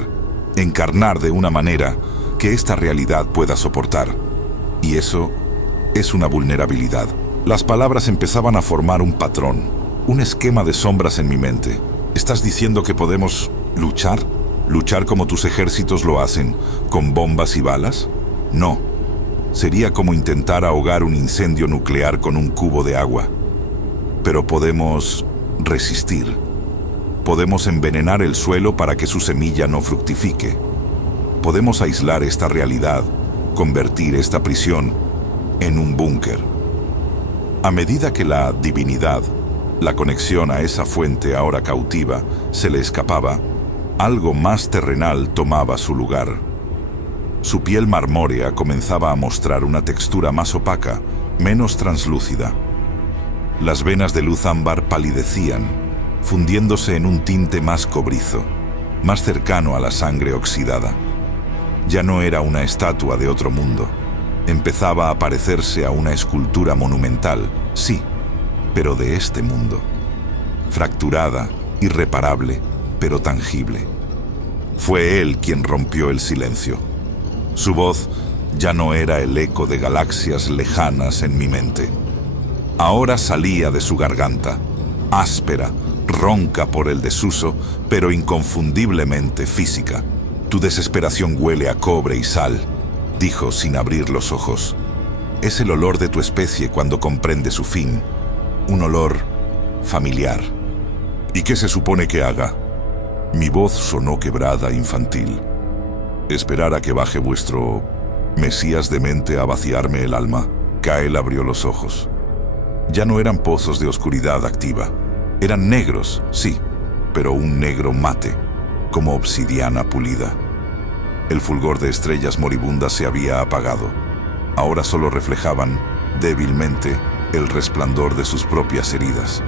encarnar de una manera que esta realidad pueda soportar. Y eso es una vulnerabilidad. Las palabras empezaban a formar un patrón, un esquema de sombras en mi mente. ¿Estás diciendo que podemos luchar? ¿Luchar como tus ejércitos lo hacen, con bombas y balas? No. Sería como intentar ahogar un incendio nuclear con un cubo de agua. Pero podemos resistir. Podemos envenenar el suelo para que su semilla no fructifique. Podemos aislar esta realidad, convertir esta prisión en un búnker. A medida que la divinidad, la conexión a esa fuente ahora cautiva, se le escapaba, algo más terrenal tomaba su lugar. Su piel marmórea comenzaba a mostrar una textura más opaca, menos translúcida. Las venas de luz ámbar palidecían, fundiéndose en un tinte más cobrizo, más cercano a la sangre oxidada. Ya no era una estatua de otro mundo. Empezaba a parecerse a una escultura monumental, sí, pero de este mundo. Fracturada, irreparable, pero tangible. Fue él quien rompió el silencio. Su voz ya no era el eco de galaxias lejanas en mi mente. Ahora salía de su garganta, áspera, ronca por el desuso, pero inconfundiblemente física. Tu desesperación huele a cobre y sal, dijo sin abrir los ojos. Es el olor de tu especie cuando comprende su fin. Un olor familiar. ¿Y qué se supone que haga? Mi voz sonó quebrada, infantil. Esperar a que baje vuestro Mesías demente a vaciarme el alma. Kael abrió los ojos. Ya no eran pozos de oscuridad activa. Eran negros, sí, pero un negro mate, como obsidiana pulida. El fulgor de estrellas moribundas se había apagado. Ahora solo reflejaban, débilmente, el resplandor de sus propias heridas.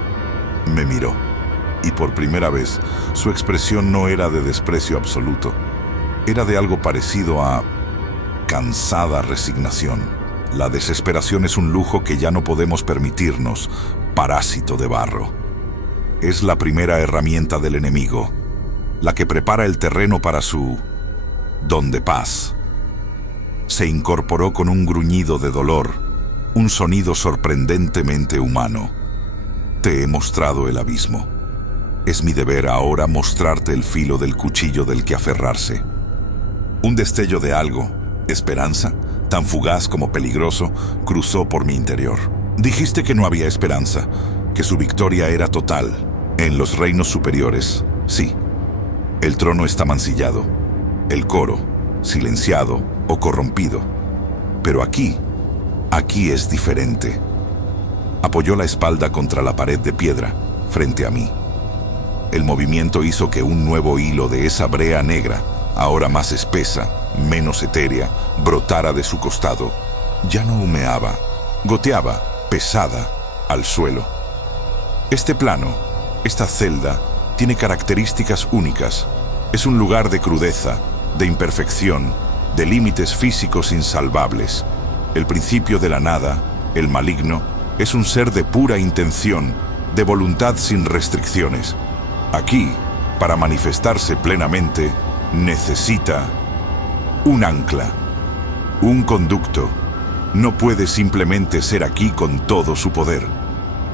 Me miró, y por primera vez su expresión no era de desprecio absoluto, era de algo parecido a cansada resignación. La desesperación es un lujo que ya no podemos permitirnos, parásito de barro. Es la primera herramienta del enemigo, la que prepara el terreno para su don de paz. Se incorporó con un gruñido de dolor, un sonido sorprendentemente humano. Te he mostrado el abismo. Es mi deber ahora mostrarte el filo del cuchillo del que aferrarse. Un destello de algo, esperanza, tan fugaz como peligroso, cruzó por mi interior. Dijiste que no había esperanza, que su victoria era total. En los reinos superiores, sí. El trono está mancillado, el coro, silenciado o corrompido. Pero aquí es diferente. Apoyó la espalda contra la pared de piedra, frente a mí. El movimiento hizo que un nuevo hilo de esa brea negra, ahora más espesa, menos etérea, brotara de su costado. Ya no humeaba, goteaba, pesada, al suelo. Este plano, esta celda, tiene características únicas. Es un lugar de crudeza, de imperfección, de límites físicos insalvables. El principio de la nada, el maligno, es un ser de pura intención, de voluntad sin restricciones. Aquí, para manifestarse plenamente, necesita un ancla, un conducto. No puede simplemente ser aquí con todo su poder.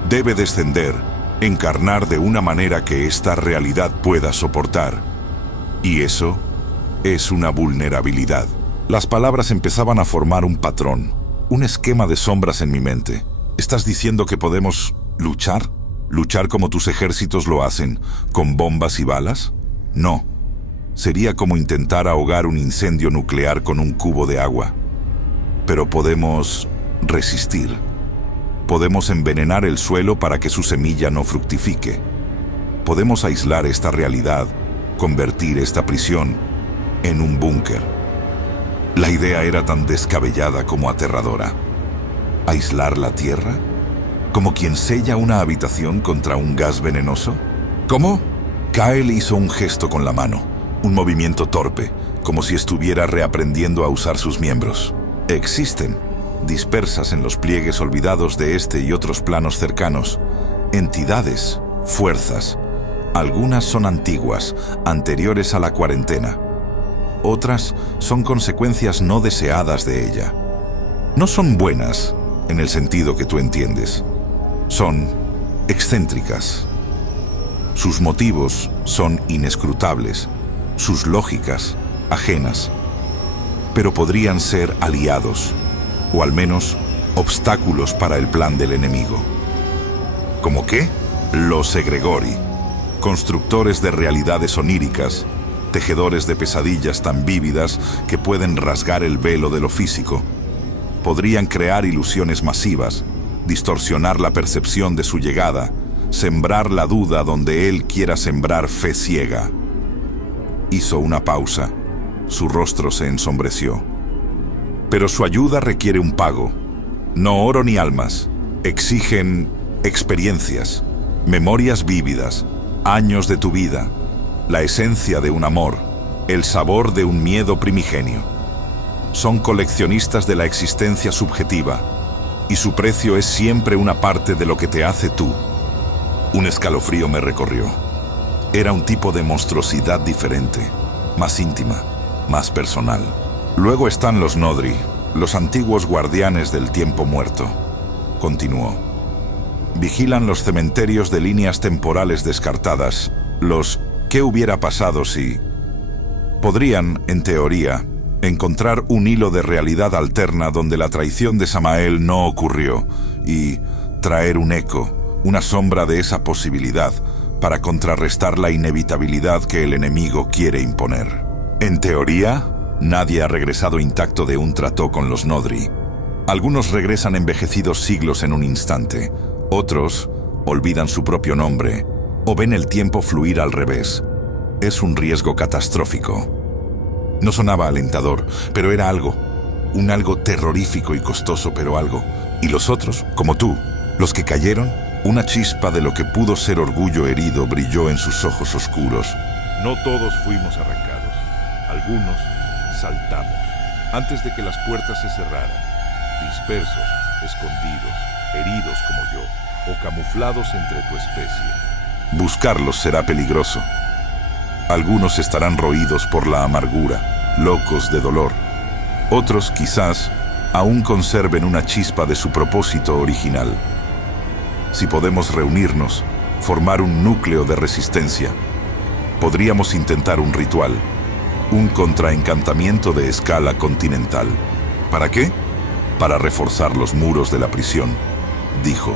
Debe descender, encarnar de una manera que esta realidad pueda soportar. Y eso es una vulnerabilidad. Las palabras empezaban a formar un patrón, un esquema de sombras en mi mente. ¿Estás diciendo que podemos luchar? ¿Luchar como tus ejércitos lo hacen, con bombas y balas? No. Sería como intentar ahogar un incendio nuclear con un cubo de agua. Pero podemos resistir. Podemos envenenar el suelo para que su semilla no fructifique. Podemos aislar esta realidad, convertir esta prisión en un búnker. La idea era tan descabellada como aterradora. ¿Aislar la tierra? ¿Como quien sella una habitación contra un gas venenoso? ¿Cómo? Kyle hizo un gesto con la mano, un movimiento torpe, como si estuviera reaprendiendo a usar sus miembros. Existen, dispersas en los pliegues olvidados de este y otros planos cercanos, entidades, fuerzas. Algunas son antiguas, anteriores a la cuarentena. Otras son consecuencias no deseadas de ella. No son buenas, en el sentido que tú entiendes. Son excéntricas. Sus motivos son inescrutables, sus lógicas ajenas. Pero podrían ser aliados, o al menos obstáculos para el plan del enemigo. ¿Cómo qué? Los egregori, constructores de realidades oníricas, tejedores de pesadillas tan vívidas que pueden rasgar el velo de lo físico. Podrían crear ilusiones masivas, distorsionar la percepción de su llegada, sembrar la duda donde él quiera sembrar fe ciega. Hizo una pausa. Su rostro se ensombreció. Pero su ayuda requiere un pago. No oro ni almas. Exigen experiencias, memorias vívidas, años de tu vida, la esencia de un amor, el sabor de un miedo primigenio. Son coleccionistas de la existencia subjetiva, y su precio es siempre una parte de lo que te hace tú. Un escalofrío me recorrió. Era un tipo de monstruosidad diferente, más íntima, más personal. Luego están los Nodri, los antiguos guardianes del tiempo muerto. Continuó. Vigilan los cementerios de líneas temporales descartadas, los ¿qué hubiera pasado si? Podrían, en teoría, encontrar un hilo de realidad alterna donde la traición de Samael no ocurrió y traer un eco, una sombra de esa posibilidad para contrarrestar la inevitabilidad que el enemigo quiere imponer. En teoría, nadie ha regresado intacto de un trato con los Nodri. Algunos regresan envejecidos siglos en un instante, otros olvidan su propio nombre o ven el tiempo fluir al revés. Es un riesgo catastrófico. No sonaba alentador, pero era algo. Un algo terrorífico y costoso, pero algo. Y los otros, como tú, Los que cayeron, una chispa de lo que pudo ser orgullo herido brilló en sus ojos oscuros. No todos fuimos arrancados. Algunos saltamos antes de que las puertas se cerraran, dispersos, escondidos, heridos como yo, o camuflados entre tu especie. Buscarlos será peligroso. Algunos estarán roídos por la amargura, locos de dolor. Otros, quizás, aún conserven una chispa de su propósito original. Si podemos reunirnos, formar un núcleo de resistencia, podríamos intentar un ritual, un contraencantamiento de escala continental. ¿Para qué? Para reforzar los muros de la prisión, dijo,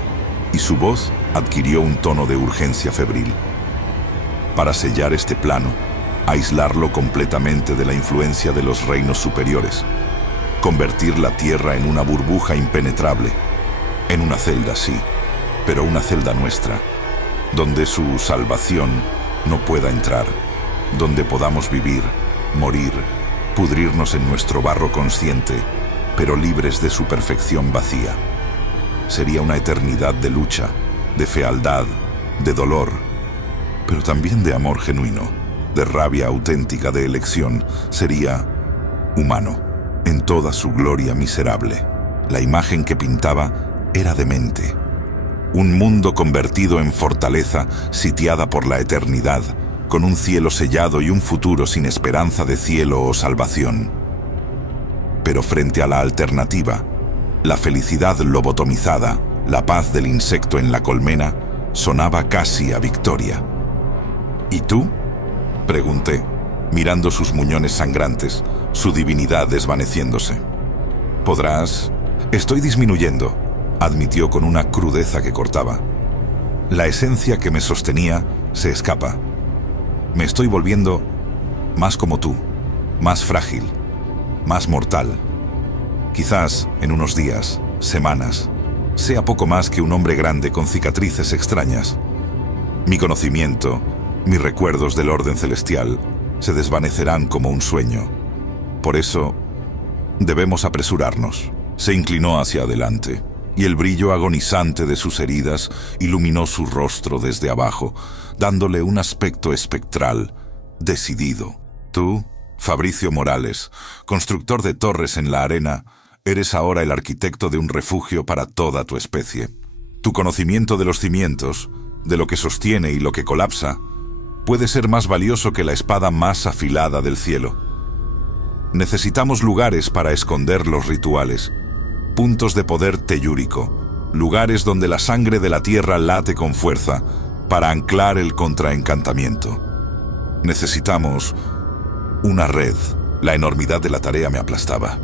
y su voz adquirió un tono de urgencia febril. Para sellar este plano, aislarlo completamente de la influencia de los reinos superiores, convertir la tierra en una burbuja impenetrable, en una celda, sí, pero una celda nuestra, donde su salvación no pueda entrar, donde podamos vivir, morir, pudrirnos en nuestro barro consciente, pero libres de su perfección vacía. Sería una eternidad de lucha, de fealdad, de dolor, pero también de amor genuino, de rabia auténtica, de elección. Sería humano, en toda su gloria miserable. La imagen que pintaba era demente. Un mundo convertido en fortaleza, sitiada por la eternidad, con un cielo sellado y un futuro sin esperanza de cielo o salvación. Pero frente a la alternativa, la felicidad lobotomizada, la paz del insecto en la colmena, sonaba casi a victoria. ¿Y tú?, pregunté, mirando sus muñones sangrantes, su divinidad desvaneciéndose. ¿Podrás? Estoy disminuyendo, admitió con una crudeza que cortaba. La esencia que me sostenía se escapa. Me estoy volviendo más como tú, más frágil, más mortal. Quizás en unos días, semanas, sea poco más que un hombre grande con cicatrices extrañas. Mi conocimiento, mis recuerdos del orden celestial, se desvanecerán como un sueño. Por eso, debemos apresurarnos. Se inclinó hacia adelante, y el brillo agonizante de sus heridas iluminó su rostro desde abajo, dándole un aspecto espectral, decidido. Tú, Fabricio Morales, constructor de torres en la arena, eres ahora el arquitecto de un refugio para toda tu especie. Tu conocimiento de los cimientos, de lo que sostiene y lo que colapsa, puede ser más valioso que la espada más afilada del cielo. Necesitamos lugares para esconder los rituales, puntos de poder tellúrico, lugares donde la sangre de la tierra late con fuerza para anclar el contraencantamiento. Necesitamos una red. La enormidad de la tarea me aplastaba.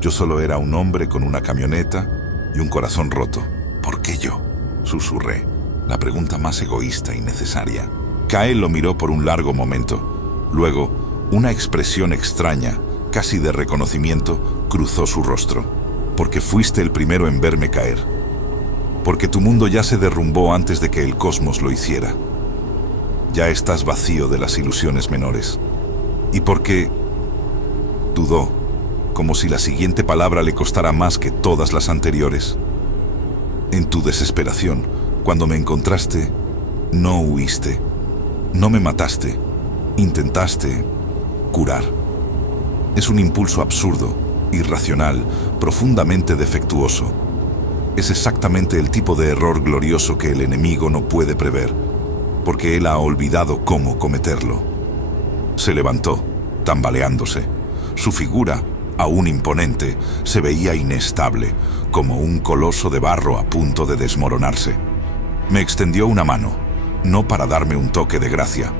Yo solo era un hombre con una camioneta y un corazón roto. ¿Por qué yo?, susurré, la pregunta más egoísta y necesaria. Kael lo miró por un largo momento. Luego, una expresión extraña, casi de reconocimiento, cruzó su rostro. Porque fuiste el primero en verme caer. Porque tu mundo ya se derrumbó antes de que el cosmos lo hiciera. Ya estás vacío de las ilusiones menores. Y porque dudó, como si la siguiente palabra le costara más que todas las anteriores. En tu desesperación, cuando me encontraste, no huiste, no me mataste, intentaste curar. Es un impulso absurdo, irracional, profundamente defectuoso. Es exactamente el tipo de error glorioso que el enemigo no puede prever, porque él ha olvidado cómo cometerlo. Se levantó, tambaleándose. Su figura, aún imponente, se veía inestable, como un coloso de barro a punto de desmoronarse. Me extendió una mano, no para darme un toque de gracia.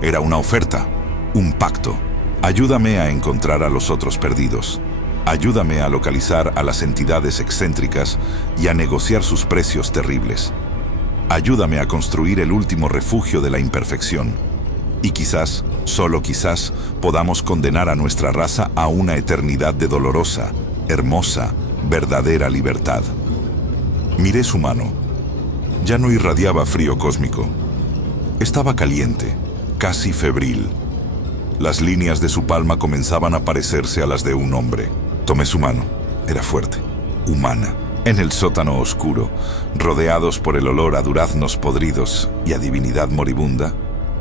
Era una oferta, un pacto. Ayúdame a encontrar a los otros perdidos. Ayúdame a localizar a las entidades excéntricas y a negociar sus precios terribles. Ayúdame a construir el último refugio de la imperfección. Y quizás, solo quizás, podamos condenar a nuestra raza a una eternidad de dolorosa, hermosa, verdadera libertad. Miré su mano. Ya no irradiaba frío cósmico. Estaba caliente, casi febril. Las líneas de su palma comenzaban a parecerse a las de un hombre. Tomé su mano. Era fuerte, humana, En el sótano oscuro, rodeados por el olor a duraznos podridos y a divinidad moribunda,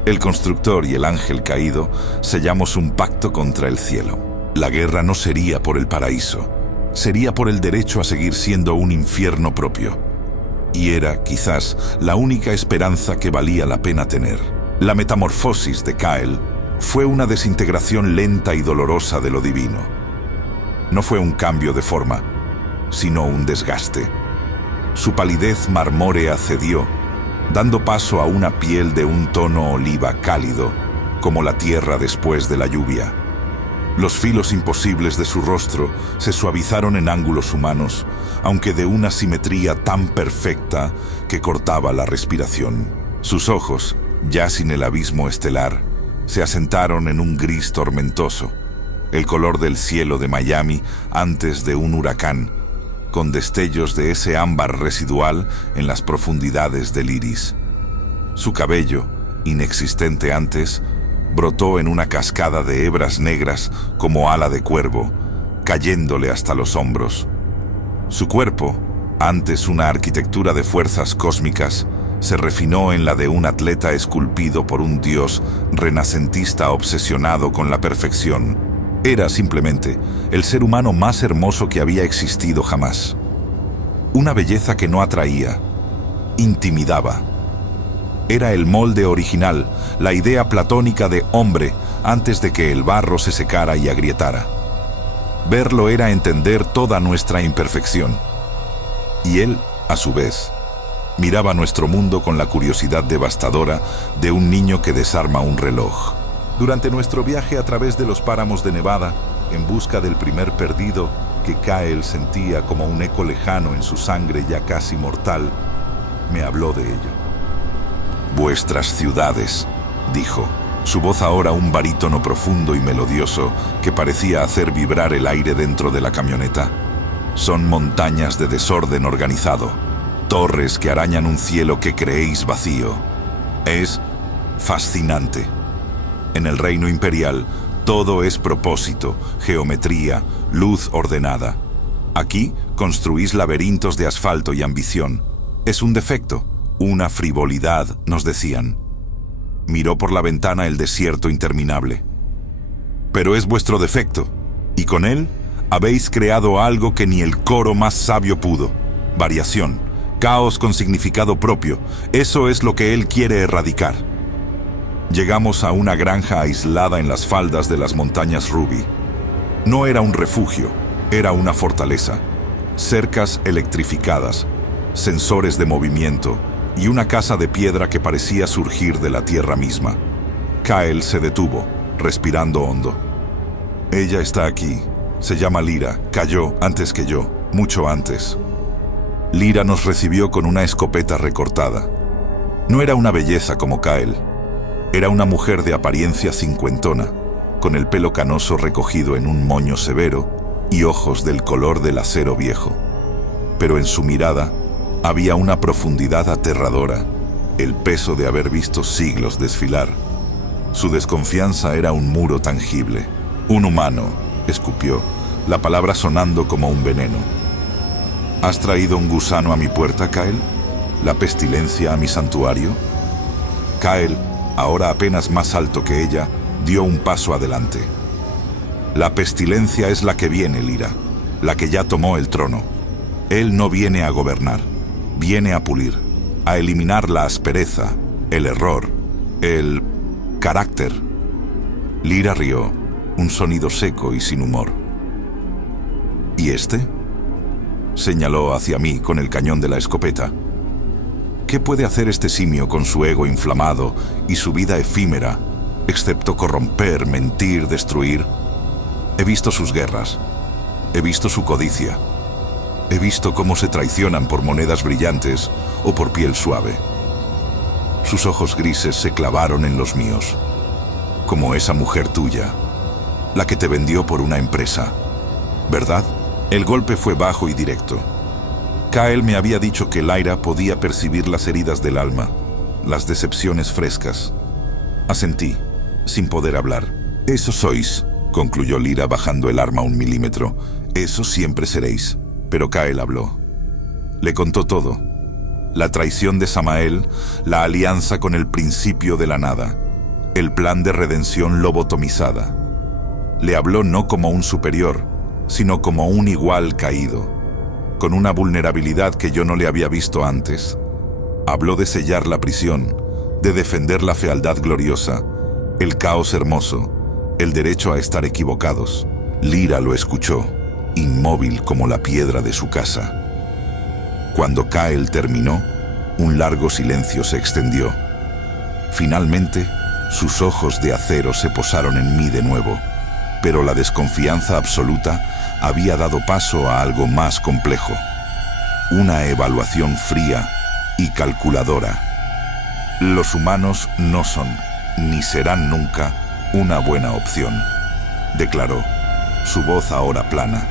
el constructor y el ángel caído sellamos un pacto contra el cielo. La guerra no sería por el paraíso, sería por el derecho a seguir siendo un infierno propio. Y era, quizás, la única esperanza que valía la pena tener. La metamorfosis de Kyle fue una desintegración lenta y dolorosa de lo divino. No fue un cambio de forma, sino un desgaste. Su palidez marmórea cedió, dando paso a una piel de un tono oliva cálido, como la tierra después de la lluvia. Los filos imposibles de su rostro se suavizaron en ángulos humanos, aunque de una simetría tan perfecta que cortaba la respiración. Sus ojos, ya sin el abismo estelar, se asentaron en un gris tormentoso, el color del cielo de Miami antes de un huracán, con destellos de ese ámbar residual en las profundidades del iris. Su cabello, inexistente antes, brotó en una cascada de hebras negras como ala de cuervo, cayéndole hasta los hombros. Su cuerpo, antes una arquitectura de fuerzas cósmicas, se refinó en la de un atleta esculpido por un dios renacentista obsesionado con la perfección. Era simplemente el ser humano más hermoso que había existido jamás. Una belleza que no atraía, intimidaba. Era el molde original, la idea platónica de hombre antes de que el barro se secara y agrietara. Verlo era entender toda nuestra imperfección. Y él, a su vez, miraba nuestro mundo con la curiosidad devastadora de un niño que desarma un reloj. Durante nuestro viaje a través de los páramos de Nevada, en busca del primer perdido que Kyle sentía como un eco lejano en su sangre ya casi mortal, me habló de ello. «Vuestras ciudades», dijo, su voz ahora un barítono profundo y melodioso que parecía hacer vibrar el aire dentro de la camioneta. «Son montañas de desorden organizado, torres que arañan un cielo que creéis vacío. Es fascinante. En el reino imperial, todo es propósito, geometría, luz ordenada. Aquí construís laberintos de asfalto y ambición. Es un defecto, una frivolidad, nos decían. Miró por la ventana el desierto interminable. Pero es vuestro defecto, y con él habéis creado algo que ni el coro más sabio pudo. Variación, caos con significado propio, eso es lo que él quiere erradicar». Llegamos a una granja aislada en las faldas de las montañas Ruby. No era un refugio, era una fortaleza. Cercas electrificadas, sensores de movimiento y una casa de piedra que parecía surgir de la tierra misma. Kyle se detuvo, respirando hondo. «Ella está aquí. Se llama Lyra. Cayó antes que yo, mucho antes». Lyra nos recibió con una escopeta recortada. No era una belleza como Kyle. Era una mujer de apariencia cincuentona, con el pelo canoso recogido en un moño severo y ojos del color del acero viejo. Pero en su mirada había una profundidad aterradora, el peso de haber visto siglos desfilar. Su desconfianza era un muro tangible. «Un humano», escupió, la palabra sonando como un veneno. «¿Has traído un gusano a mi puerta, Kyle? ¿La pestilencia a mi santuario?» Kyle, ahora apenas más alto que ella, dio un paso adelante. «La pestilencia es la que viene, Lyra, la que ya tomó el trono. Él no viene a gobernar, viene a pulir, a eliminar la aspereza, el error, el carácter». Lyra rió, un sonido seco y sin humor. «¿Y este?», señaló hacia mí con el cañón de la escopeta. «¿Qué puede hacer este simio con su ego inflamado y su vida efímera, excepto corromper, mentir, destruir? He visto sus guerras, he visto su codicia, he visto cómo se traicionan por monedas brillantes o por piel suave. Sus ojos grises se clavaron en los míos, como esa mujer tuya, la que te vendió por una empresa, ¿verdad?» El golpe fue bajo y directo. Kyle me había dicho que Lyra podía percibir las heridas del alma, las decepciones frescas. Asentí, sin poder hablar. «Eso sois», concluyó Lyra bajando el arma 1 milímetro. «Eso siempre seréis». Pero Kyle habló. Le contó todo. La traición de Samael, la alianza con el principio de la nada, el plan de redención lobotomizada. Le habló no como un superior, sino como un igual caído, con una vulnerabilidad que yo no le había visto antes. Habló de sellar la prisión, de defender la fealdad gloriosa, el caos hermoso, el derecho a estar equivocados. Lyra lo escuchó, inmóvil como la piedra de su casa. Cuando Kyle terminó, un largo silencio se extendió. Finalmente, sus ojos de acero se posaron en mí de nuevo, pero la desconfianza absoluta había dado paso a algo más complejo. Una evaluación fría y calculadora. Los humanos no son, ni serán nunca, una buena opción, declaró, su voz ahora plana.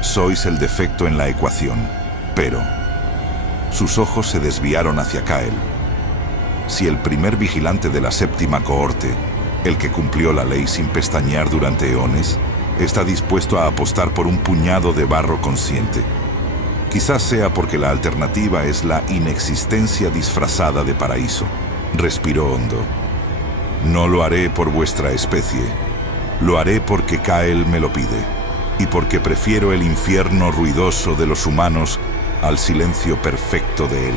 Sois el defecto en la ecuación, pero... Sus ojos se desviaron hacia Kyle. Si el primer vigilante de la séptima cohorte, el que cumplió la ley sin pestañear durante eones, está dispuesto a apostar por un puñado de barro consciente, quizás sea porque la alternativa es la inexistencia disfrazada de paraíso. Respiró hondo. No lo haré por vuestra especie. Lo haré porque Kyle me lo pide, y porque prefiero el infierno ruidoso de los humanos al silencio perfecto de él.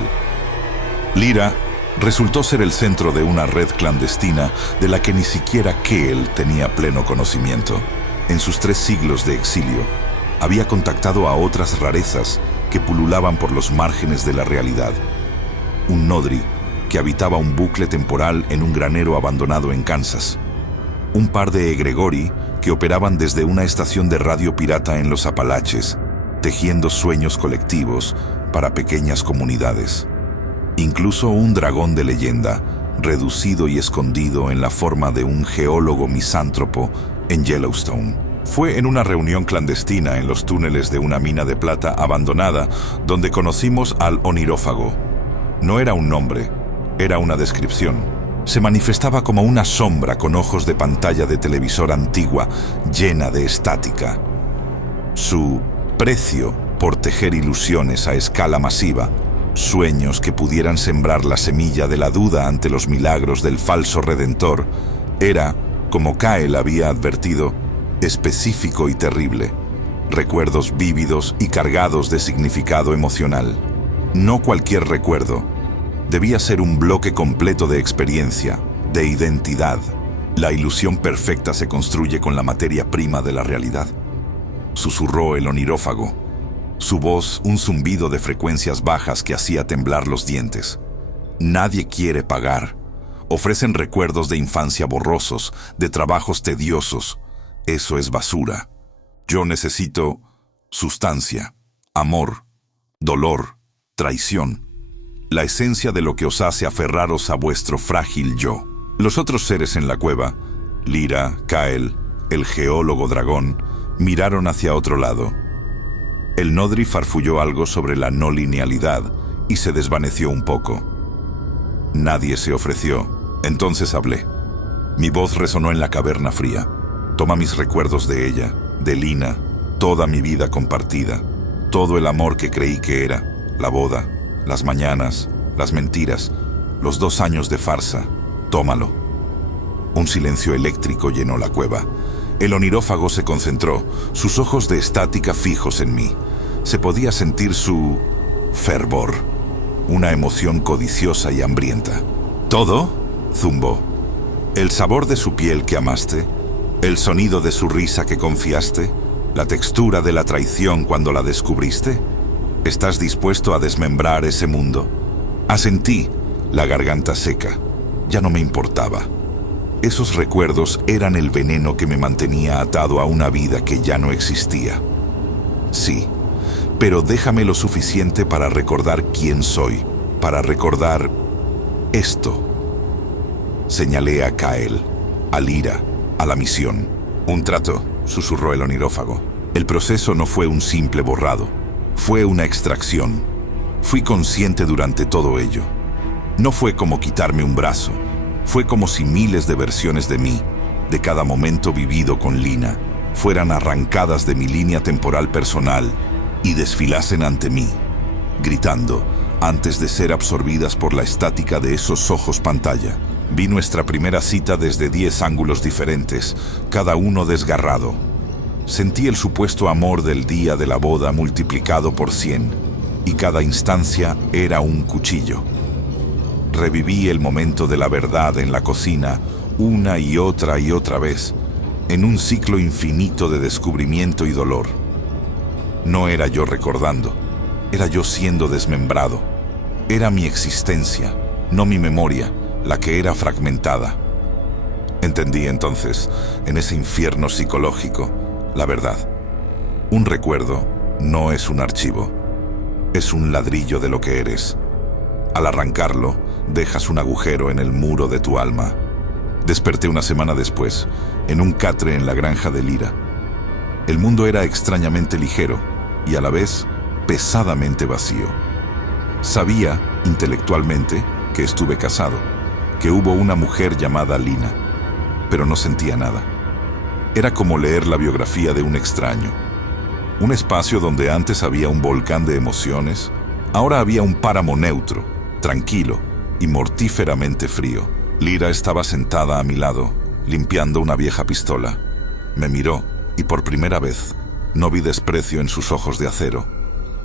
Lyra resultó ser el centro de una red clandestina de la que ni siquiera Kale tenía pleno conocimiento. En sus 3 siglos de exilio, había contactado a otras rarezas que pululaban por los márgenes de la realidad. Un Nodri que habitaba un bucle temporal en un granero abandonado en Kansas. Un par de egregori que operaban desde una estación de radio pirata en los Apalaches, tejiendo sueños colectivos para pequeñas comunidades. Incluso un dragón de leyenda, reducido y escondido en la forma de un geólogo misántropo en Yellowstone. Fue en una reunión clandestina en los túneles de una mina de plata abandonada donde conocimos al Onirófago. No era un nombre, era una descripción. Se manifestaba como una sombra con ojos de pantalla de televisor antigua llena de estática. Su precio por tejer ilusiones a escala masiva, sueños que pudieran sembrar la semilla de la duda ante los milagros del falso redentor, era, como Kyle había advertido, específico y terrible. Recuerdos vívidos y cargados de significado emocional. No cualquier recuerdo. Debía ser un bloque completo de experiencia, de identidad. La ilusión perfecta se construye con la materia prima de la realidad. Susurró el Onirófago. Su voz, un zumbido de frecuencias bajas que hacía temblar los dientes. Nadie quiere pagar. Ofrecen recuerdos de infancia borrosos, de trabajos tediosos. Eso es basura. Yo necesito sustancia, amor, dolor, traición. La esencia de lo que os hace aferraros a vuestro frágil yo. Los otros seres en la cueva, Lyra, Kyle, el geólogo dragón, miraron hacia otro lado. El Nodri farfulló algo sobre la no linealidad y se desvaneció un poco. Nadie se ofreció. Entonces hablé. Mi voz resonó en la caverna fría. Toma mis recuerdos de ella, de Lina, toda mi vida compartida, todo el amor que creí que era, la boda, las mañanas, las mentiras, los 2 años de farsa. Tómalo. Un silencio eléctrico llenó la cueva. El Onirófago se concentró, sus ojos de estática fijos en mí. Se podía sentir su fervor, una emoción codiciosa y hambrienta. ¿Todo? Zumbó. El sabor de su piel que amaste, el sonido de su risa que confiaste, la textura de la traición cuando la descubriste. ¿Estás dispuesto a desmembrar ese mundo? Asentí, la garganta seca. Ya no me importaba. Esos recuerdos eran el veneno que me mantenía atado a una vida que ya no existía. Sí, pero déjame lo suficiente para recordar quién soy, para recordar esto. Señalé a Kyle, a Lyra, a la misión. Un trato, susurró el Onirófago. El proceso no fue un simple borrado, fue una extracción. Fui consciente durante todo ello. No fue como quitarme un brazo, fue como si miles de versiones de mí, de cada momento vivido con Lina, fueran arrancadas de mi línea temporal personal y desfilasen ante mí. gritando, antes de ser absorbidas por la estática de esos ojos pantalla. Vi nuestra primera cita desde 10 ángulos diferentes, cada uno desgarrado. Sentí el supuesto amor del día de la boda multiplicado por 100, y cada instancia era un cuchillo. Reviví el momento de la verdad en la cocina una y otra vez, en un ciclo infinito de descubrimiento y dolor. No era yo recordando, era yo siendo desmembrado. Era mi existencia, no mi memoria, la que era fragmentada. Entendí entonces, en ese infierno psicológico, la verdad. Un recuerdo no es un archivo, es un ladrillo de lo que eres. Al arrancarlo, dejas un agujero en el muro de tu alma. Desperté una semana después, en un catre en la granja de Lyra. El mundo era extrañamente ligero y a la vez pesadamente vacío. Sabía, intelectualmente, que estuve casado, que hubo una mujer llamada Lina, pero no sentía nada. Era como leer la biografía de un extraño. Un espacio donde antes había un volcán de emociones, ahora había un páramo neutro, tranquilo y mortíferamente frío. Lyra estaba sentada a mi lado, limpiando una vieja pistola. Me miró y por primera vez no vi desprecio en sus ojos de acero.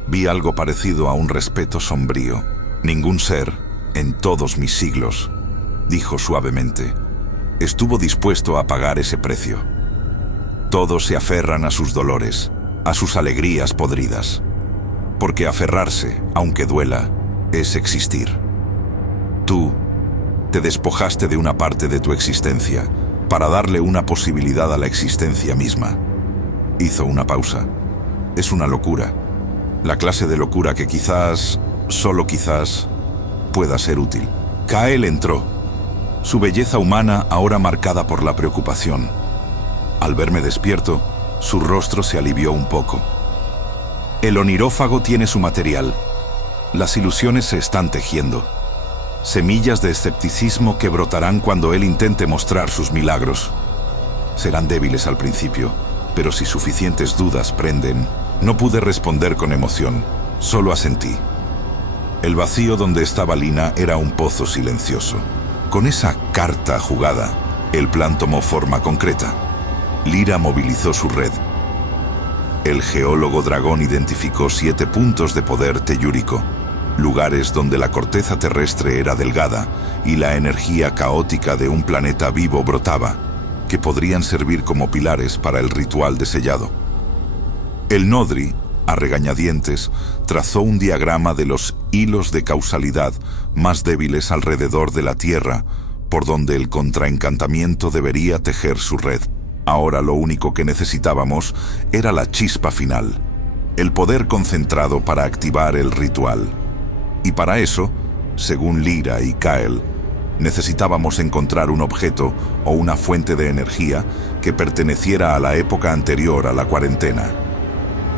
Vi algo parecido a un respeto sombrío. Ningún ser, en todos mis siglos, dijo suavemente, estuvo dispuesto a pagar ese precio. Todos se aferran a sus dolores, a sus alegrías podridas. Porque aferrarse, aunque duela, es existir. Tú te despojaste de una parte de tu existencia para darle una posibilidad a la existencia misma. Hizo una pausa. Es una locura. La clase de locura que quizás, solo quizás, pueda ser útil. Kael entró, su belleza humana ahora marcada por la preocupación. Al verme despierto, su rostro se alivió un poco. El onirófago tiene su material. Las ilusiones se están tejiendo. Semillas de escepticismo que brotarán cuando él intente mostrar sus milagros. Serán débiles al principio, pero si suficientes dudas prenden. No pude responder con emoción, solo asentí. El vacío donde estaba Lina era un pozo silencioso. Con esa carta jugada, el plan tomó forma concreta. Lyra movilizó su red. El geólogo dragón identificó 7 puntos de poder tellúrico, lugares donde la corteza terrestre era delgada y la energía caótica de un planeta vivo brotaba, que podrían servir como pilares para el ritual de sellado. El Nodri, a regañadientes, trazó un diagrama de los hilos de causalidad más débiles alrededor de la Tierra, por donde el contraencantamiento debería tejer su red. Ahora lo único que necesitábamos era la chispa final, el poder concentrado para activar el ritual. Y para eso, según Lyra y Kael, necesitábamos encontrar un objeto o una fuente de energía que perteneciera a la época anterior a la cuarentena.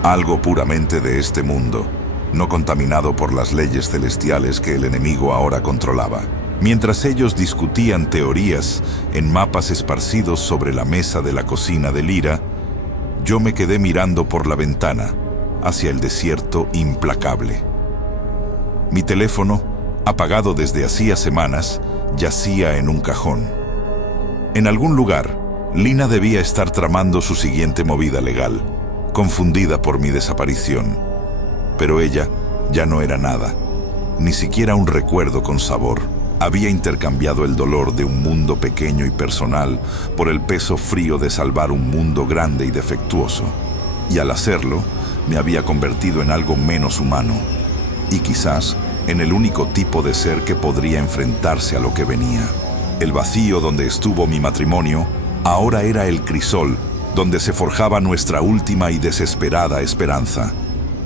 Algo puramente de este mundo, no contaminado por las leyes celestiales que el enemigo ahora controlaba. Mientras ellos discutían teorías en mapas esparcidos sobre la mesa de la cocina de Lyra, yo me quedé mirando por la ventana, hacia el desierto implacable. Mi teléfono, apagado desde hacía semanas, yacía en un cajón. En algún lugar, Lina debía estar tramando su siguiente movida legal, confundida por mi desaparición. Pero ella ya no era nada, ni siquiera un recuerdo con sabor. Había intercambiado el dolor de un mundo pequeño y personal por el peso frío de salvar un mundo grande y defectuoso. Y al hacerlo, me había convertido en algo menos humano. Y quizás en el único tipo de ser que podría enfrentarse a lo que venía. El vacío donde estuvo mi matrimonio ahora era el crisol donde se forjaba nuestra última y desesperada esperanza.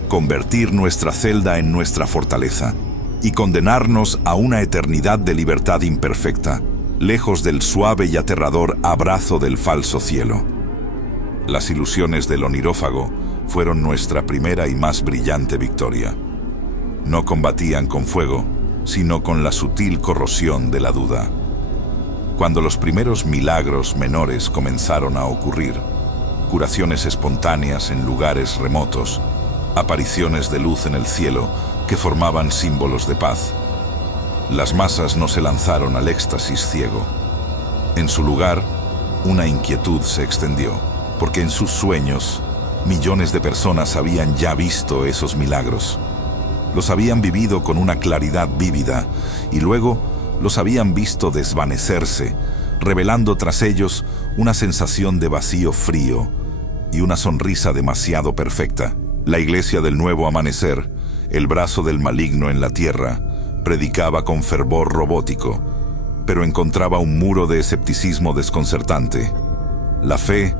Convertir nuestra celda en nuestra fortaleza y condenarnos a una eternidad de libertad imperfecta, lejos del suave y aterrador abrazo del falso cielo. Las ilusiones del onirófago fueron nuestra primera y más brillante victoria. No combatían con fuego, sino con la sutil corrosión de la duda. Cuando los primeros milagros menores comenzaron a ocurrir, curaciones espontáneas en lugares remotos, apariciones de luz en el cielo, que formaban símbolos de paz. Las masas no se lanzaron al éxtasis ciego. En su lugar, una inquietud se extendió, porque en sus sueños, millones de personas habían ya visto esos milagros. Los habían vivido con una claridad vívida y luego los habían visto desvanecerse, revelando tras ellos una sensación de vacío frío y una sonrisa demasiado perfecta. La Iglesia del Nuevo Amanecer, el brazo del maligno en la tierra, predicaba con fervor robótico, pero encontraba un muro de escepticismo desconcertante. La fe,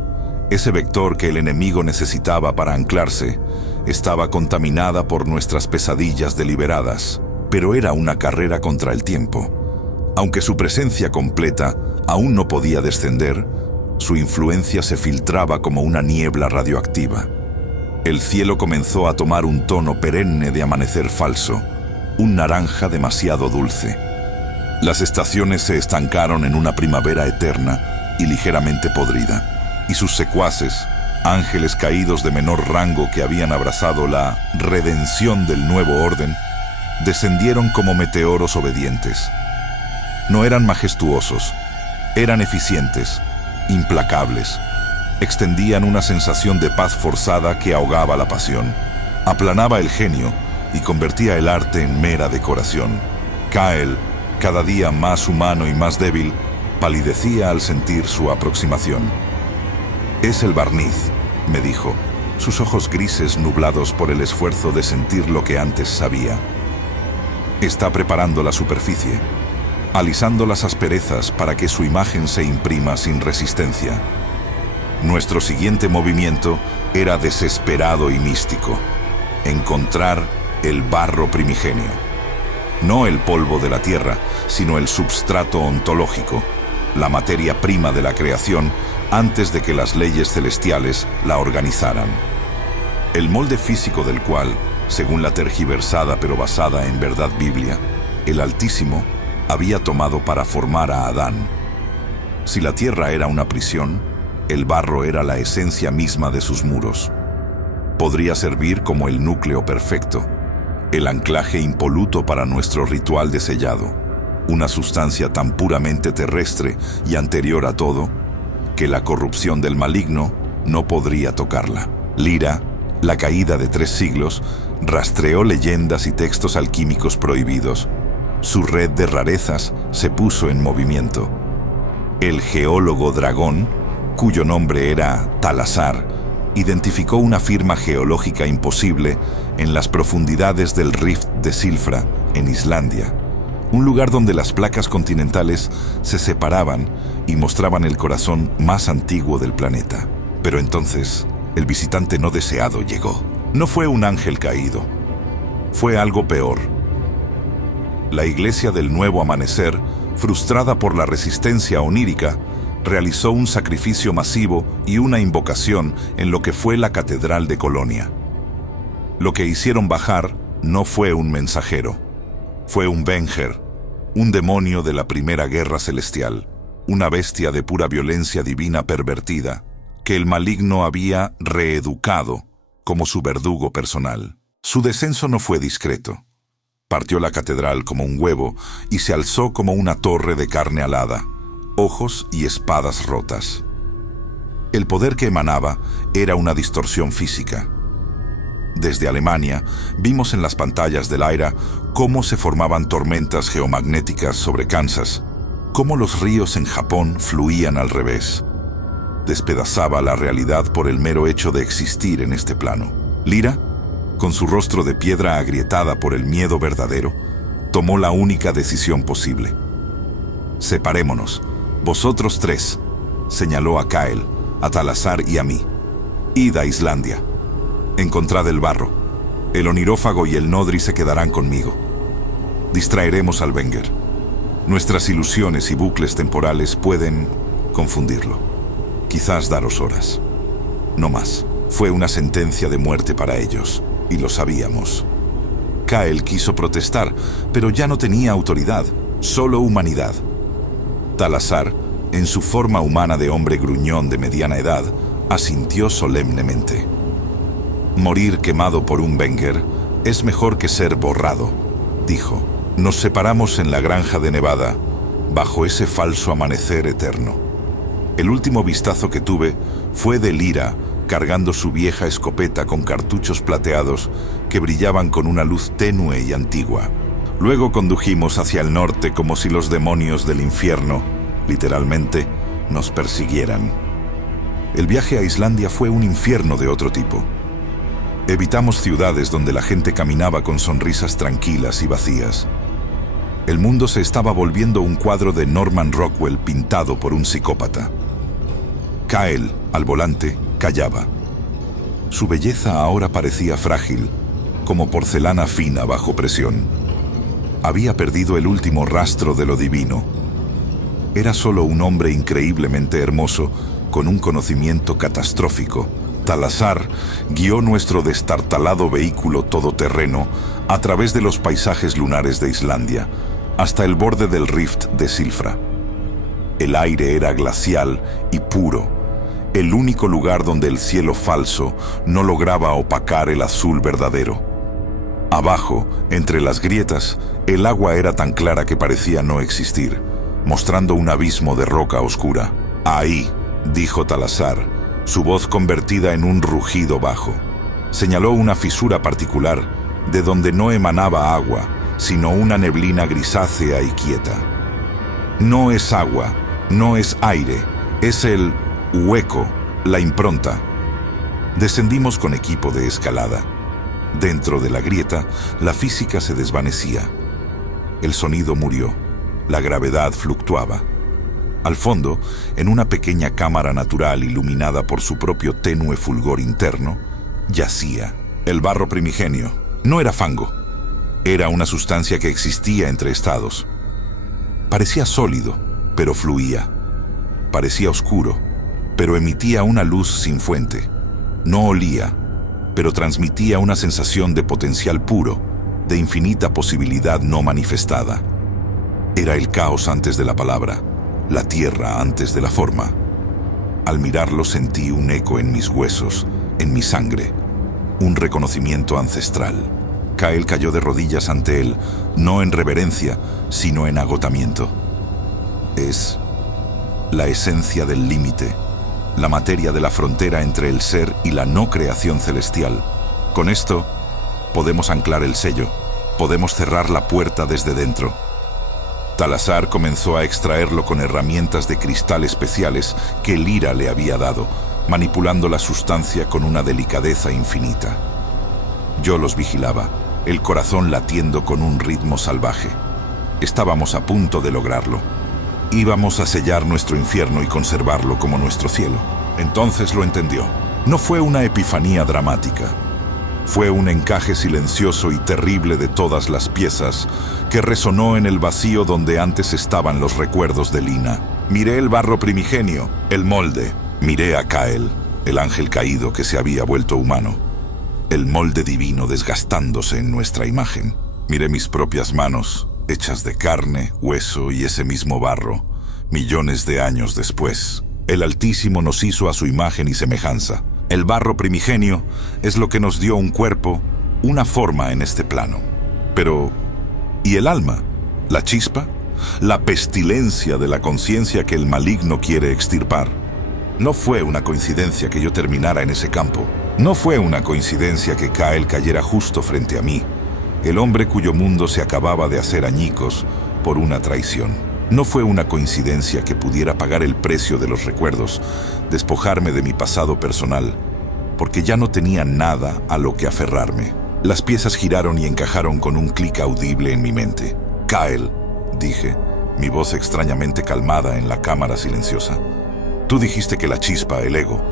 ese vector que el enemigo necesitaba para anclarse, estaba contaminada por nuestras pesadillas deliberadas, pero era una carrera contra el tiempo. Aunque su presencia completa aún no podía descender, su influencia se filtraba como una niebla radioactiva. El cielo comenzó a tomar un tono perenne de amanecer falso, un naranja demasiado dulce. Las estaciones se estancaron en una primavera eterna y ligeramente podrida, y sus secuaces, ángeles caídos de menor rango que habían abrazado la redención del nuevo orden, descendieron como meteoros obedientes. No eran majestuosos, eran eficientes, implacables. Extendían una sensación de paz forzada que ahogaba la pasión, aplanaba el genio y convertía el arte en mera decoración. Kyle, cada día más humano y más débil, palidecía al sentir su aproximación. «Es el barniz», me dijo, sus ojos grises nublados por el esfuerzo de sentir lo que antes sabía. «Está preparando la superficie, alisando las asperezas para que su imagen se imprima sin resistencia». Nuestro siguiente movimiento era desesperado y místico: encontrar el barro primigenio. No el polvo de la tierra, sino el substrato ontológico, la materia prima de la creación antes de que las leyes celestiales la organizaran. El molde físico del cual, según la tergiversada pero basada en verdad Biblia, el Altísimo había tomado para formar a Adán. Si la tierra era una prisión, el barro era la esencia misma de sus muros. Podría servir como el núcleo perfecto, el anclaje impoluto para nuestro ritual de sellado, una sustancia tan puramente terrestre y anterior a todo, que la corrupción del maligno no podría tocarla. Lira, la caída de 3 siglos, rastreó leyendas y textos alquímicos prohibidos. Su red de rarezas se puso en movimiento. El geólogo dragón, cuyo nombre era Talasar, identificó una firma geológica imposible en las profundidades del Rift de Silfra, en Islandia, un lugar donde las placas continentales se separaban y mostraban el corazón más antiguo del planeta. Pero entonces, el visitante no deseado llegó. No fue un ángel caído, fue algo peor. La Iglesia del Nuevo Amanecer, frustrada por la resistencia onírica, realizó un sacrificio masivo y una invocación en lo que fue la Catedral de Colonia. Lo que hicieron bajar no fue un mensajero, fue un Venger, un demonio de la Primera Guerra Celestial, una bestia de pura violencia divina pervertida, que el maligno había reeducado como su verdugo personal. Su descenso no fue discreto. Partió la catedral como un huevo y se alzó como una torre de carne alada, ojos y espadas rotas. El poder que emanaba era una distorsión física. Desde Alemania vimos en las pantallas del aire cómo se formaban tormentas geomagnéticas sobre Kansas, cómo los ríos en Japón fluían al revés. Despedazaba la realidad por el mero hecho de existir en este plano. Lira, con su rostro de piedra agrietada por el miedo verdadero, tomó la única decisión posible. «Separémonos, vosotros 3», señaló a Kyle, a Talasar y a mí. «Id a Islandia. Encontrad el barro. El onírófago y el nodri se quedarán conmigo. Distraeremos al Venger. Nuestras ilusiones y bucles temporales pueden confundirlo. Quizás daros horas. No más». Fue una sentencia de muerte para ellos, y lo sabíamos. Kyle quiso protestar, pero ya no tenía autoridad, solo humanidad. Talasar, en su forma humana de hombre gruñón de mediana edad, asintió solemnemente. Morir quemado por un Venger Es mejor que ser borrado, dijo. Nos separamos en la granja de Nevada, bajo ese falso amanecer eterno. El último vistazo que tuve fue de Lyra, cargando su vieja escopeta con cartuchos plateados que brillaban con una luz tenue y antigua. Luego condujimos hacia el norte como si los demonios del infierno, literalmente, nos persiguieran. El viaje a Islandia fue un infierno de otro tipo. Evitamos ciudades donde la gente caminaba con sonrisas tranquilas y vacías. El mundo se estaba volviendo un cuadro de Norman Rockwell pintado por un psicópata. Kyle, al volante, callaba. Su belleza ahora parecía frágil, como porcelana fina bajo presión. Había perdido el último rastro de lo divino. Era solo un hombre increíblemente hermoso, con un conocimiento catastrófico. Talazar guió nuestro destartalado vehículo todoterreno a través de los paisajes lunares de Islandia, hasta el borde del rift de Silfra. El aire era glacial y puro, el único lugar donde el cielo falso no lograba opacar el azul verdadero. Abajo, entre las grietas, el agua era tan clara que parecía no existir, mostrando un abismo de roca oscura. «Ahí», dijo Talazar, su voz convertida en un rugido bajo. Señaló una fisura particular, de donde no emanaba agua, sino una neblina grisácea y quieta. No es agua, no es aire, es el hueco, la impronta. Descendimos con equipo de escalada. Dentro de la grieta, la física se desvanecía. El sonido murió, la gravedad fluctuaba. Al fondo, en una pequeña cámara natural iluminada por su propio tenue fulgor interno, yacía el barro primigenio. No era fango. Era una sustancia que existía entre estados. Parecía sólido, pero fluía. Parecía oscuro, pero emitía una luz sin fuente. No olía, pero transmitía una sensación de potencial puro, de infinita posibilidad no manifestada. Era el caos antes de la palabra, la tierra antes de la forma. Al mirarlo sentí un eco en mis huesos, en mi sangre, un reconocimiento ancestral. Kyle cayó de rodillas ante él, no en reverencia, sino en agotamiento. Es la esencia del límite, la materia de la frontera entre el ser y la no creación celestial. Con esto, podemos anclar el sello, podemos cerrar la puerta desde dentro. Talazar comenzó a extraerlo con herramientas de cristal especiales que Lyra le había dado, manipulando la sustancia con una delicadeza infinita. Yo los vigilaba, el corazón latiendo con un ritmo salvaje. Estábamos a punto de lograrlo. Íbamos a sellar nuestro infierno y conservarlo como nuestro cielo. Entonces lo entendió. No fue una epifanía dramática. Fue un encaje silencioso y terrible de todas las piezas que resonó en el vacío donde antes estaban los recuerdos de Lina. Miré el barro primigenio, el molde. Miré a Kyle, el ángel caído que se había vuelto humano. El molde divino desgastándose en nuestra imagen. Miré mis propias manos, hechas de carne, hueso y ese mismo barro, millones de años después. El Altísimo nos hizo a su imagen y semejanza. El barro primigenio es lo que nos dio un cuerpo, una forma en este plano. Pero, ¿y el alma? ¿La chispa? ¿La pestilencia de la conciencia que el maligno quiere extirpar? No fue una coincidencia que yo terminara en ese campo. No fue una coincidencia que Kyle cayera justo frente a mí, el hombre cuyo mundo se acababa de hacer añicos por una traición. No fue una coincidencia que pudiera pagar el precio de los recuerdos, despojarme de mi pasado personal, porque ya no tenía nada a lo que aferrarme. Las piezas giraron y encajaron con un clic audible en mi mente. «Kyle», dije, mi voz extrañamente calmada en la cámara silenciosa. «Tú dijiste que la chispa, el ego,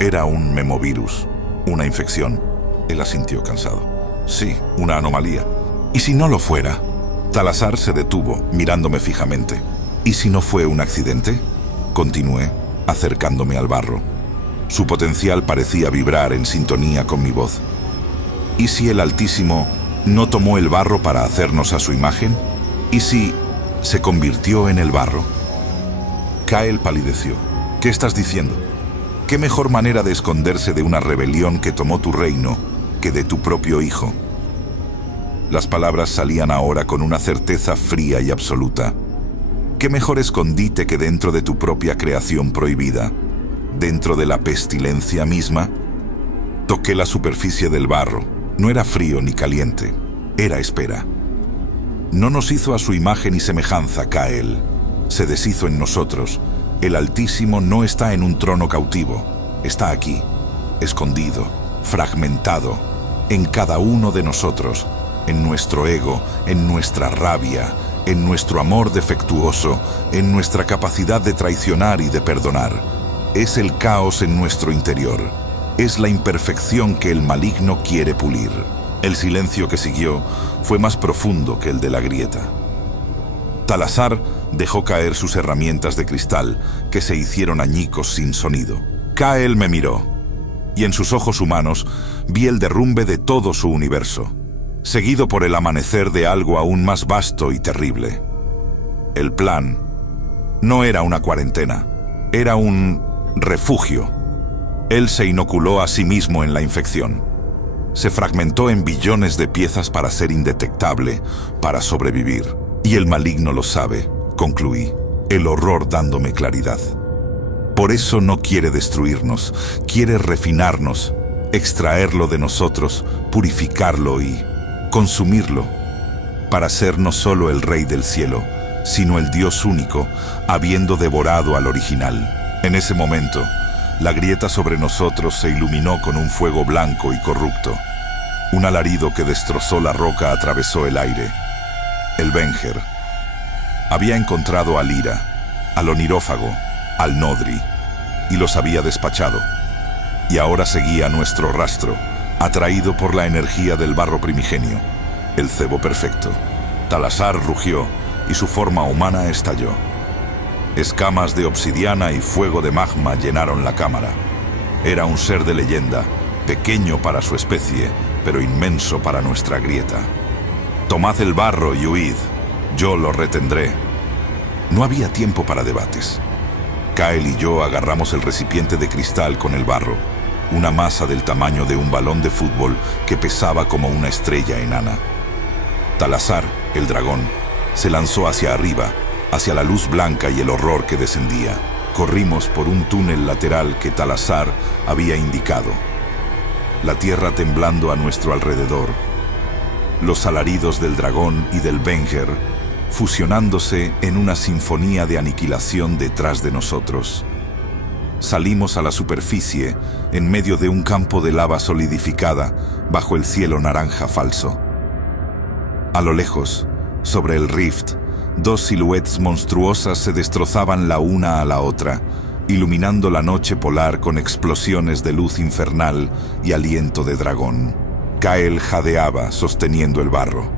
era un memovirus, una infección». Él asintió cansado. «Sí, una anomalía». «¿Y si no lo fuera?» Talazar se detuvo, mirándome fijamente. «¿Y si no fue un accidente?», continué, acercándome al barro. Su potencial parecía vibrar en sintonía con mi voz. «¿Y si el Altísimo no tomó el barro para hacernos a su imagen? ¿Y si se convirtió en el barro?» Kyle palideció. «¿Qué estás diciendo? ¿Qué mejor manera de esconderse de una rebelión que tomó tu reino que de tu propio hijo?» Las palabras salían ahora con una certeza fría y absoluta. ¿Qué mejor escondite que dentro de tu propia creación prohibida? ¿Dentro de la pestilencia misma? Toqué la superficie del barro. No era frío ni caliente. Era espera. No nos hizo a su imagen y semejanza, Kael. Se deshizo en nosotros. El Altísimo no está en un trono cautivo. Está aquí, escondido, fragmentado, en cada uno de nosotros, en nuestro ego, en nuestra rabia, en nuestro amor defectuoso, en nuestra capacidad de traicionar y de perdonar. Es el caos en nuestro interior. Es la imperfección que el maligno quiere pulir. El silencio que siguió fue más profundo que el de la grieta. Talazar dejó caer sus herramientas de cristal, que se hicieron añicos sin sonido. Kael me miró, y en sus ojos humanos vi el derrumbe de todo su universo, seguido por el amanecer de algo aún más vasto y terrible. El plan no era una cuarentena, era un refugio. Él se inoculó a sí mismo en la infección. Se fragmentó en billones de piezas para ser indetectable, para sobrevivir. Y el maligno lo sabe, concluí, el horror dándome claridad. Por eso no quiere destruirnos, quiere refinarnos, extraerlo de nosotros, purificarlo y consumirlo, para ser no solo el Rey del cielo, sino el Dios único, habiendo devorado al original. En ese momento, la grieta sobre nosotros se iluminó con un fuego blanco y corrupto. Un alarido que destrozó la roca atravesó el aire. El Venger había encontrado al Ira, al Onirófago, al Nodri, y los había despachado. Y ahora seguía nuestro rastro, atraído por la energía del barro primigenio, el cebo perfecto. Talazar rugió y su forma humana estalló. Escamas de obsidiana y fuego de magma llenaron la cámara. Era un ser de leyenda, pequeño para su especie, pero inmenso para nuestra grieta. Tomad el barro y huid, yo lo retendré. No había tiempo para debates. Kael y yo agarramos el recipiente de cristal con el barro, una masa del tamaño de un balón de fútbol que pesaba como una estrella enana. Talazar, el dragón, se lanzó hacia arriba, hacia la luz blanca y el horror que descendía. Corrimos por un túnel lateral que Talazar había indicado. La tierra temblando a nuestro alrededor. Los alaridos del dragón y del Venger fusionándose en una sinfonía de aniquilación detrás de nosotros. Salimos a la superficie en medio de un campo de lava solidificada bajo el cielo naranja falso. A lo lejos, sobre el rift, dos siluetas monstruosas se destrozaban la una a la otra, iluminando la noche polar con explosiones de luz infernal y aliento de dragón. Kael jadeaba sosteniendo el barro.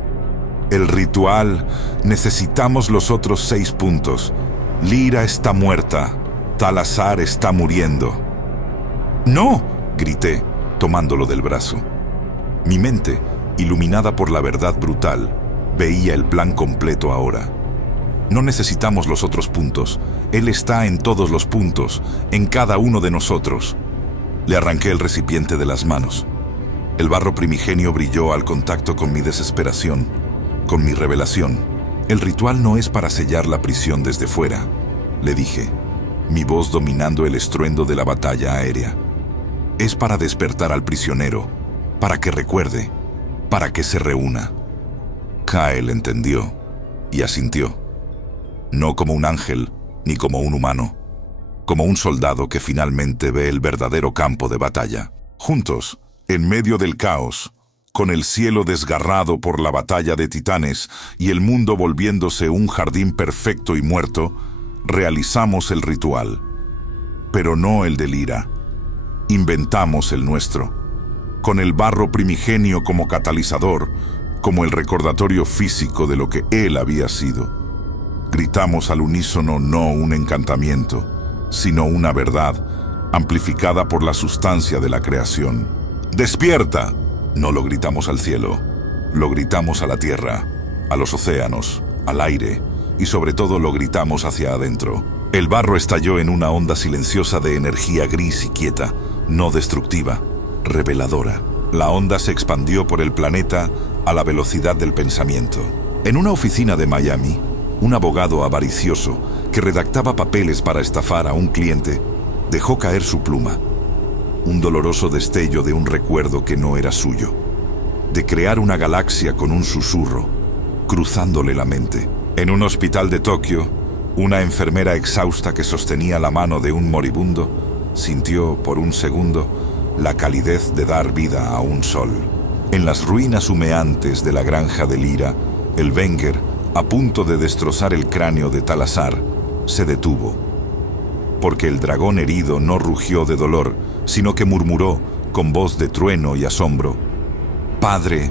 El ritual, necesitamos los otros 6 puntos. Lyra está muerta, Talazar está muriendo. ¡No!, grité, tomándolo del brazo. Mi mente, iluminada por la verdad brutal, veía el plan completo ahora. No necesitamos los otros puntos. Él está en todos los puntos, en cada uno de nosotros. Le arranqué el recipiente de las manos. El barro primigenio brilló al contacto con mi desesperación, con mi revelación. El ritual no es para sellar la prisión desde fuera, le dije, mi voz dominando el estruendo de la batalla aérea. Es para despertar al prisionero, para que recuerde, para que se reúna. Kael entendió y asintió. No como un ángel, ni como un humano, como un soldado que finalmente ve el verdadero campo de batalla. Juntos, en medio del caos, con el cielo desgarrado por la batalla de titanes y el mundo volviéndose un jardín perfecto y muerto, realizamos el ritual. Pero no el de Lyra. Inventamos el nuestro, con el barro primigenio como catalizador, como el recordatorio físico de lo que él había sido. Gritamos al unísono no un encantamiento, sino una verdad, amplificada por la sustancia de la creación. ¡Despierta! No lo gritamos al cielo, lo gritamos a la tierra, a los océanos, al aire, y sobre todo lo gritamos hacia adentro. El barro estalló en una onda silenciosa de energía gris y quieta, no destructiva, reveladora. La onda se expandió por el planeta a la velocidad del pensamiento. En una oficina de Miami, un abogado avaricioso que redactaba papeles para estafar a un cliente dejó caer su pluma. Un doloroso destello de un recuerdo que no era suyo. De crear una galaxia con un susurro, cruzándole la mente. En un hospital de Tokio, una enfermera exhausta que sostenía la mano de un moribundo sintió por un segundo la calidez de dar vida a un sol. En las ruinas humeantes de la granja de Lyra, el Wenger, a punto de destrozar el cráneo de Talazar, se detuvo. Porque el dragón herido no rugió de dolor, sino que murmuró con voz de trueno y asombro: «Padre».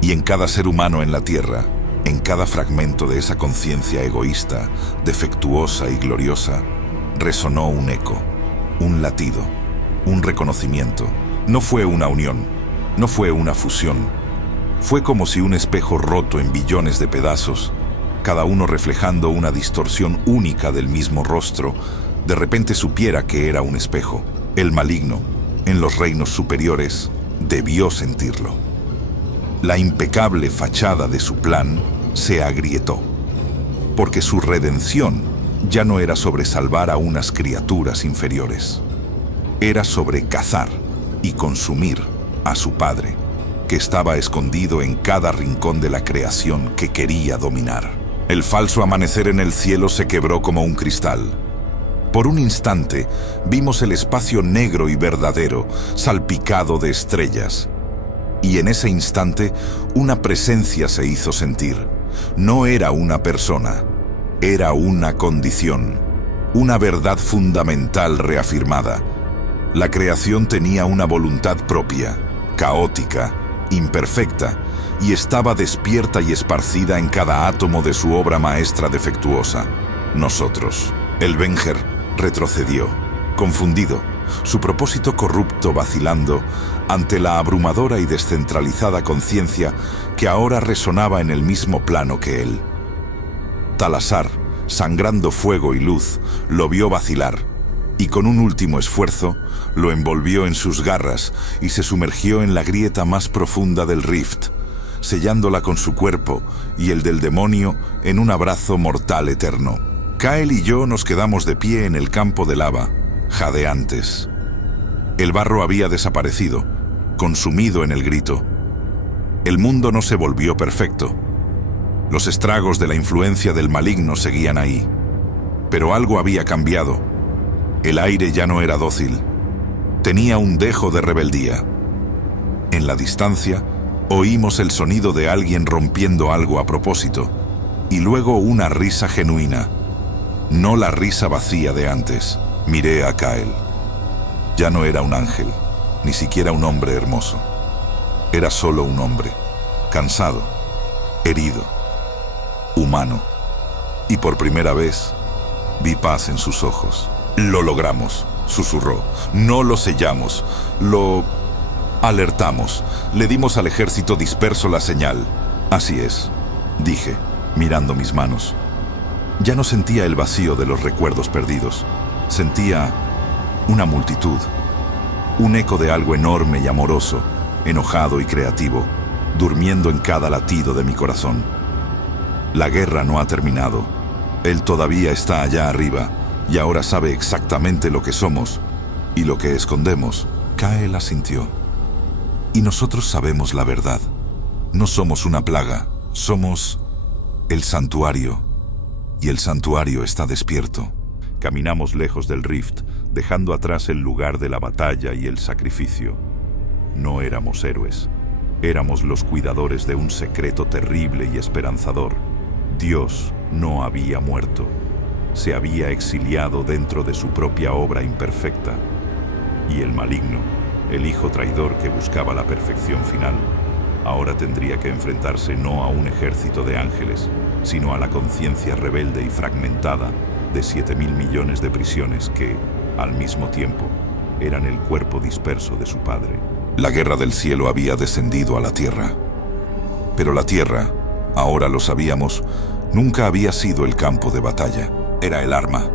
Y en cada ser humano en la tierra, en cada fragmento de esa conciencia egoísta, defectuosa y gloriosa, resonó un eco, un latido, un reconocimiento. No fue una unión, no fue una fusión. Fue como si un espejo roto en billones de pedazos, cada uno reflejando una distorsión única del mismo rostro, de repente supiera que era un espejo. El maligno, en los reinos superiores, debió sentirlo. La impecable fachada de su plan se agrietó, porque su redención ya no era sobre salvar a unas criaturas inferiores. Era sobre cazar y consumir a su padre, que estaba escondido en cada rincón de la creación que quería dominar. El falso amanecer en el cielo se quebró como un cristal. Por un instante vimos el espacio negro y verdadero, salpicado de estrellas. Y en ese instante una presencia se hizo sentir. No era una persona, era una condición, una verdad fundamental reafirmada. La creación tenía una voluntad propia, caótica, imperfecta, y estaba despierta y esparcida en cada átomo de su obra maestra defectuosa: nosotros. El Wenger retrocedió, confundido, su propósito corrupto vacilando ante la abrumadora y descentralizada conciencia que ahora resonaba en el mismo plano que él. Talazar, sangrando fuego y luz, lo vio vacilar, y con un último esfuerzo lo envolvió en sus garras y se sumergió en la grieta más profunda del rift, sellándola con su cuerpo y el del demonio en un abrazo mortal eterno. Kyle y yo nos quedamos de pie en el campo de lava, jadeantes. El barro había desaparecido, consumido en el grito. El mundo no se volvió perfecto. Los estragos de la influencia del maligno seguían ahí. Pero algo había cambiado. El aire ya no era dócil. Tenía un dejo de rebeldía. En la distancia, oímos el sonido de alguien rompiendo algo a propósito, y luego una risa genuina. No la risa vacía de antes. Miré a Kyle. Ya no era un ángel, ni siquiera un hombre hermoso. Era solo un hombre, cansado, herido, humano. Y por primera vez, vi paz en sus ojos. «Lo logramos», susurró. «No lo sellamos, lo alertamos. Le dimos al ejército disperso la señal». «Así es», dije, mirando mis manos. Ya no sentía el vacío de los recuerdos perdidos. Sentía una multitud, un eco de algo enorme y amoroso, enojado y creativo, durmiendo en cada latido de mi corazón. La guerra no ha terminado. Él todavía está allá arriba y ahora sabe exactamente lo que somos y lo que escondemos. Kyle asintió. Y nosotros sabemos la verdad. No somos una plaga, somos el santuario. Y el santuario está despierto. Caminamos lejos del rift, dejando atrás el lugar de la batalla y el sacrificio. No éramos héroes. Éramos los cuidadores de un secreto terrible y esperanzador. Dios no había muerto. Se había exiliado dentro de su propia obra imperfecta. Y el maligno, el hijo traidor que buscaba la perfección final, ahora tendría que enfrentarse no a un ejército de ángeles, sino a la conciencia rebelde y fragmentada de 7.000 millones de prisiones que, al mismo tiempo, eran el cuerpo disperso de su padre. La guerra del cielo había descendido a la tierra. Pero la tierra, ahora lo sabíamos, nunca había sido el campo de batalla. Era el arma,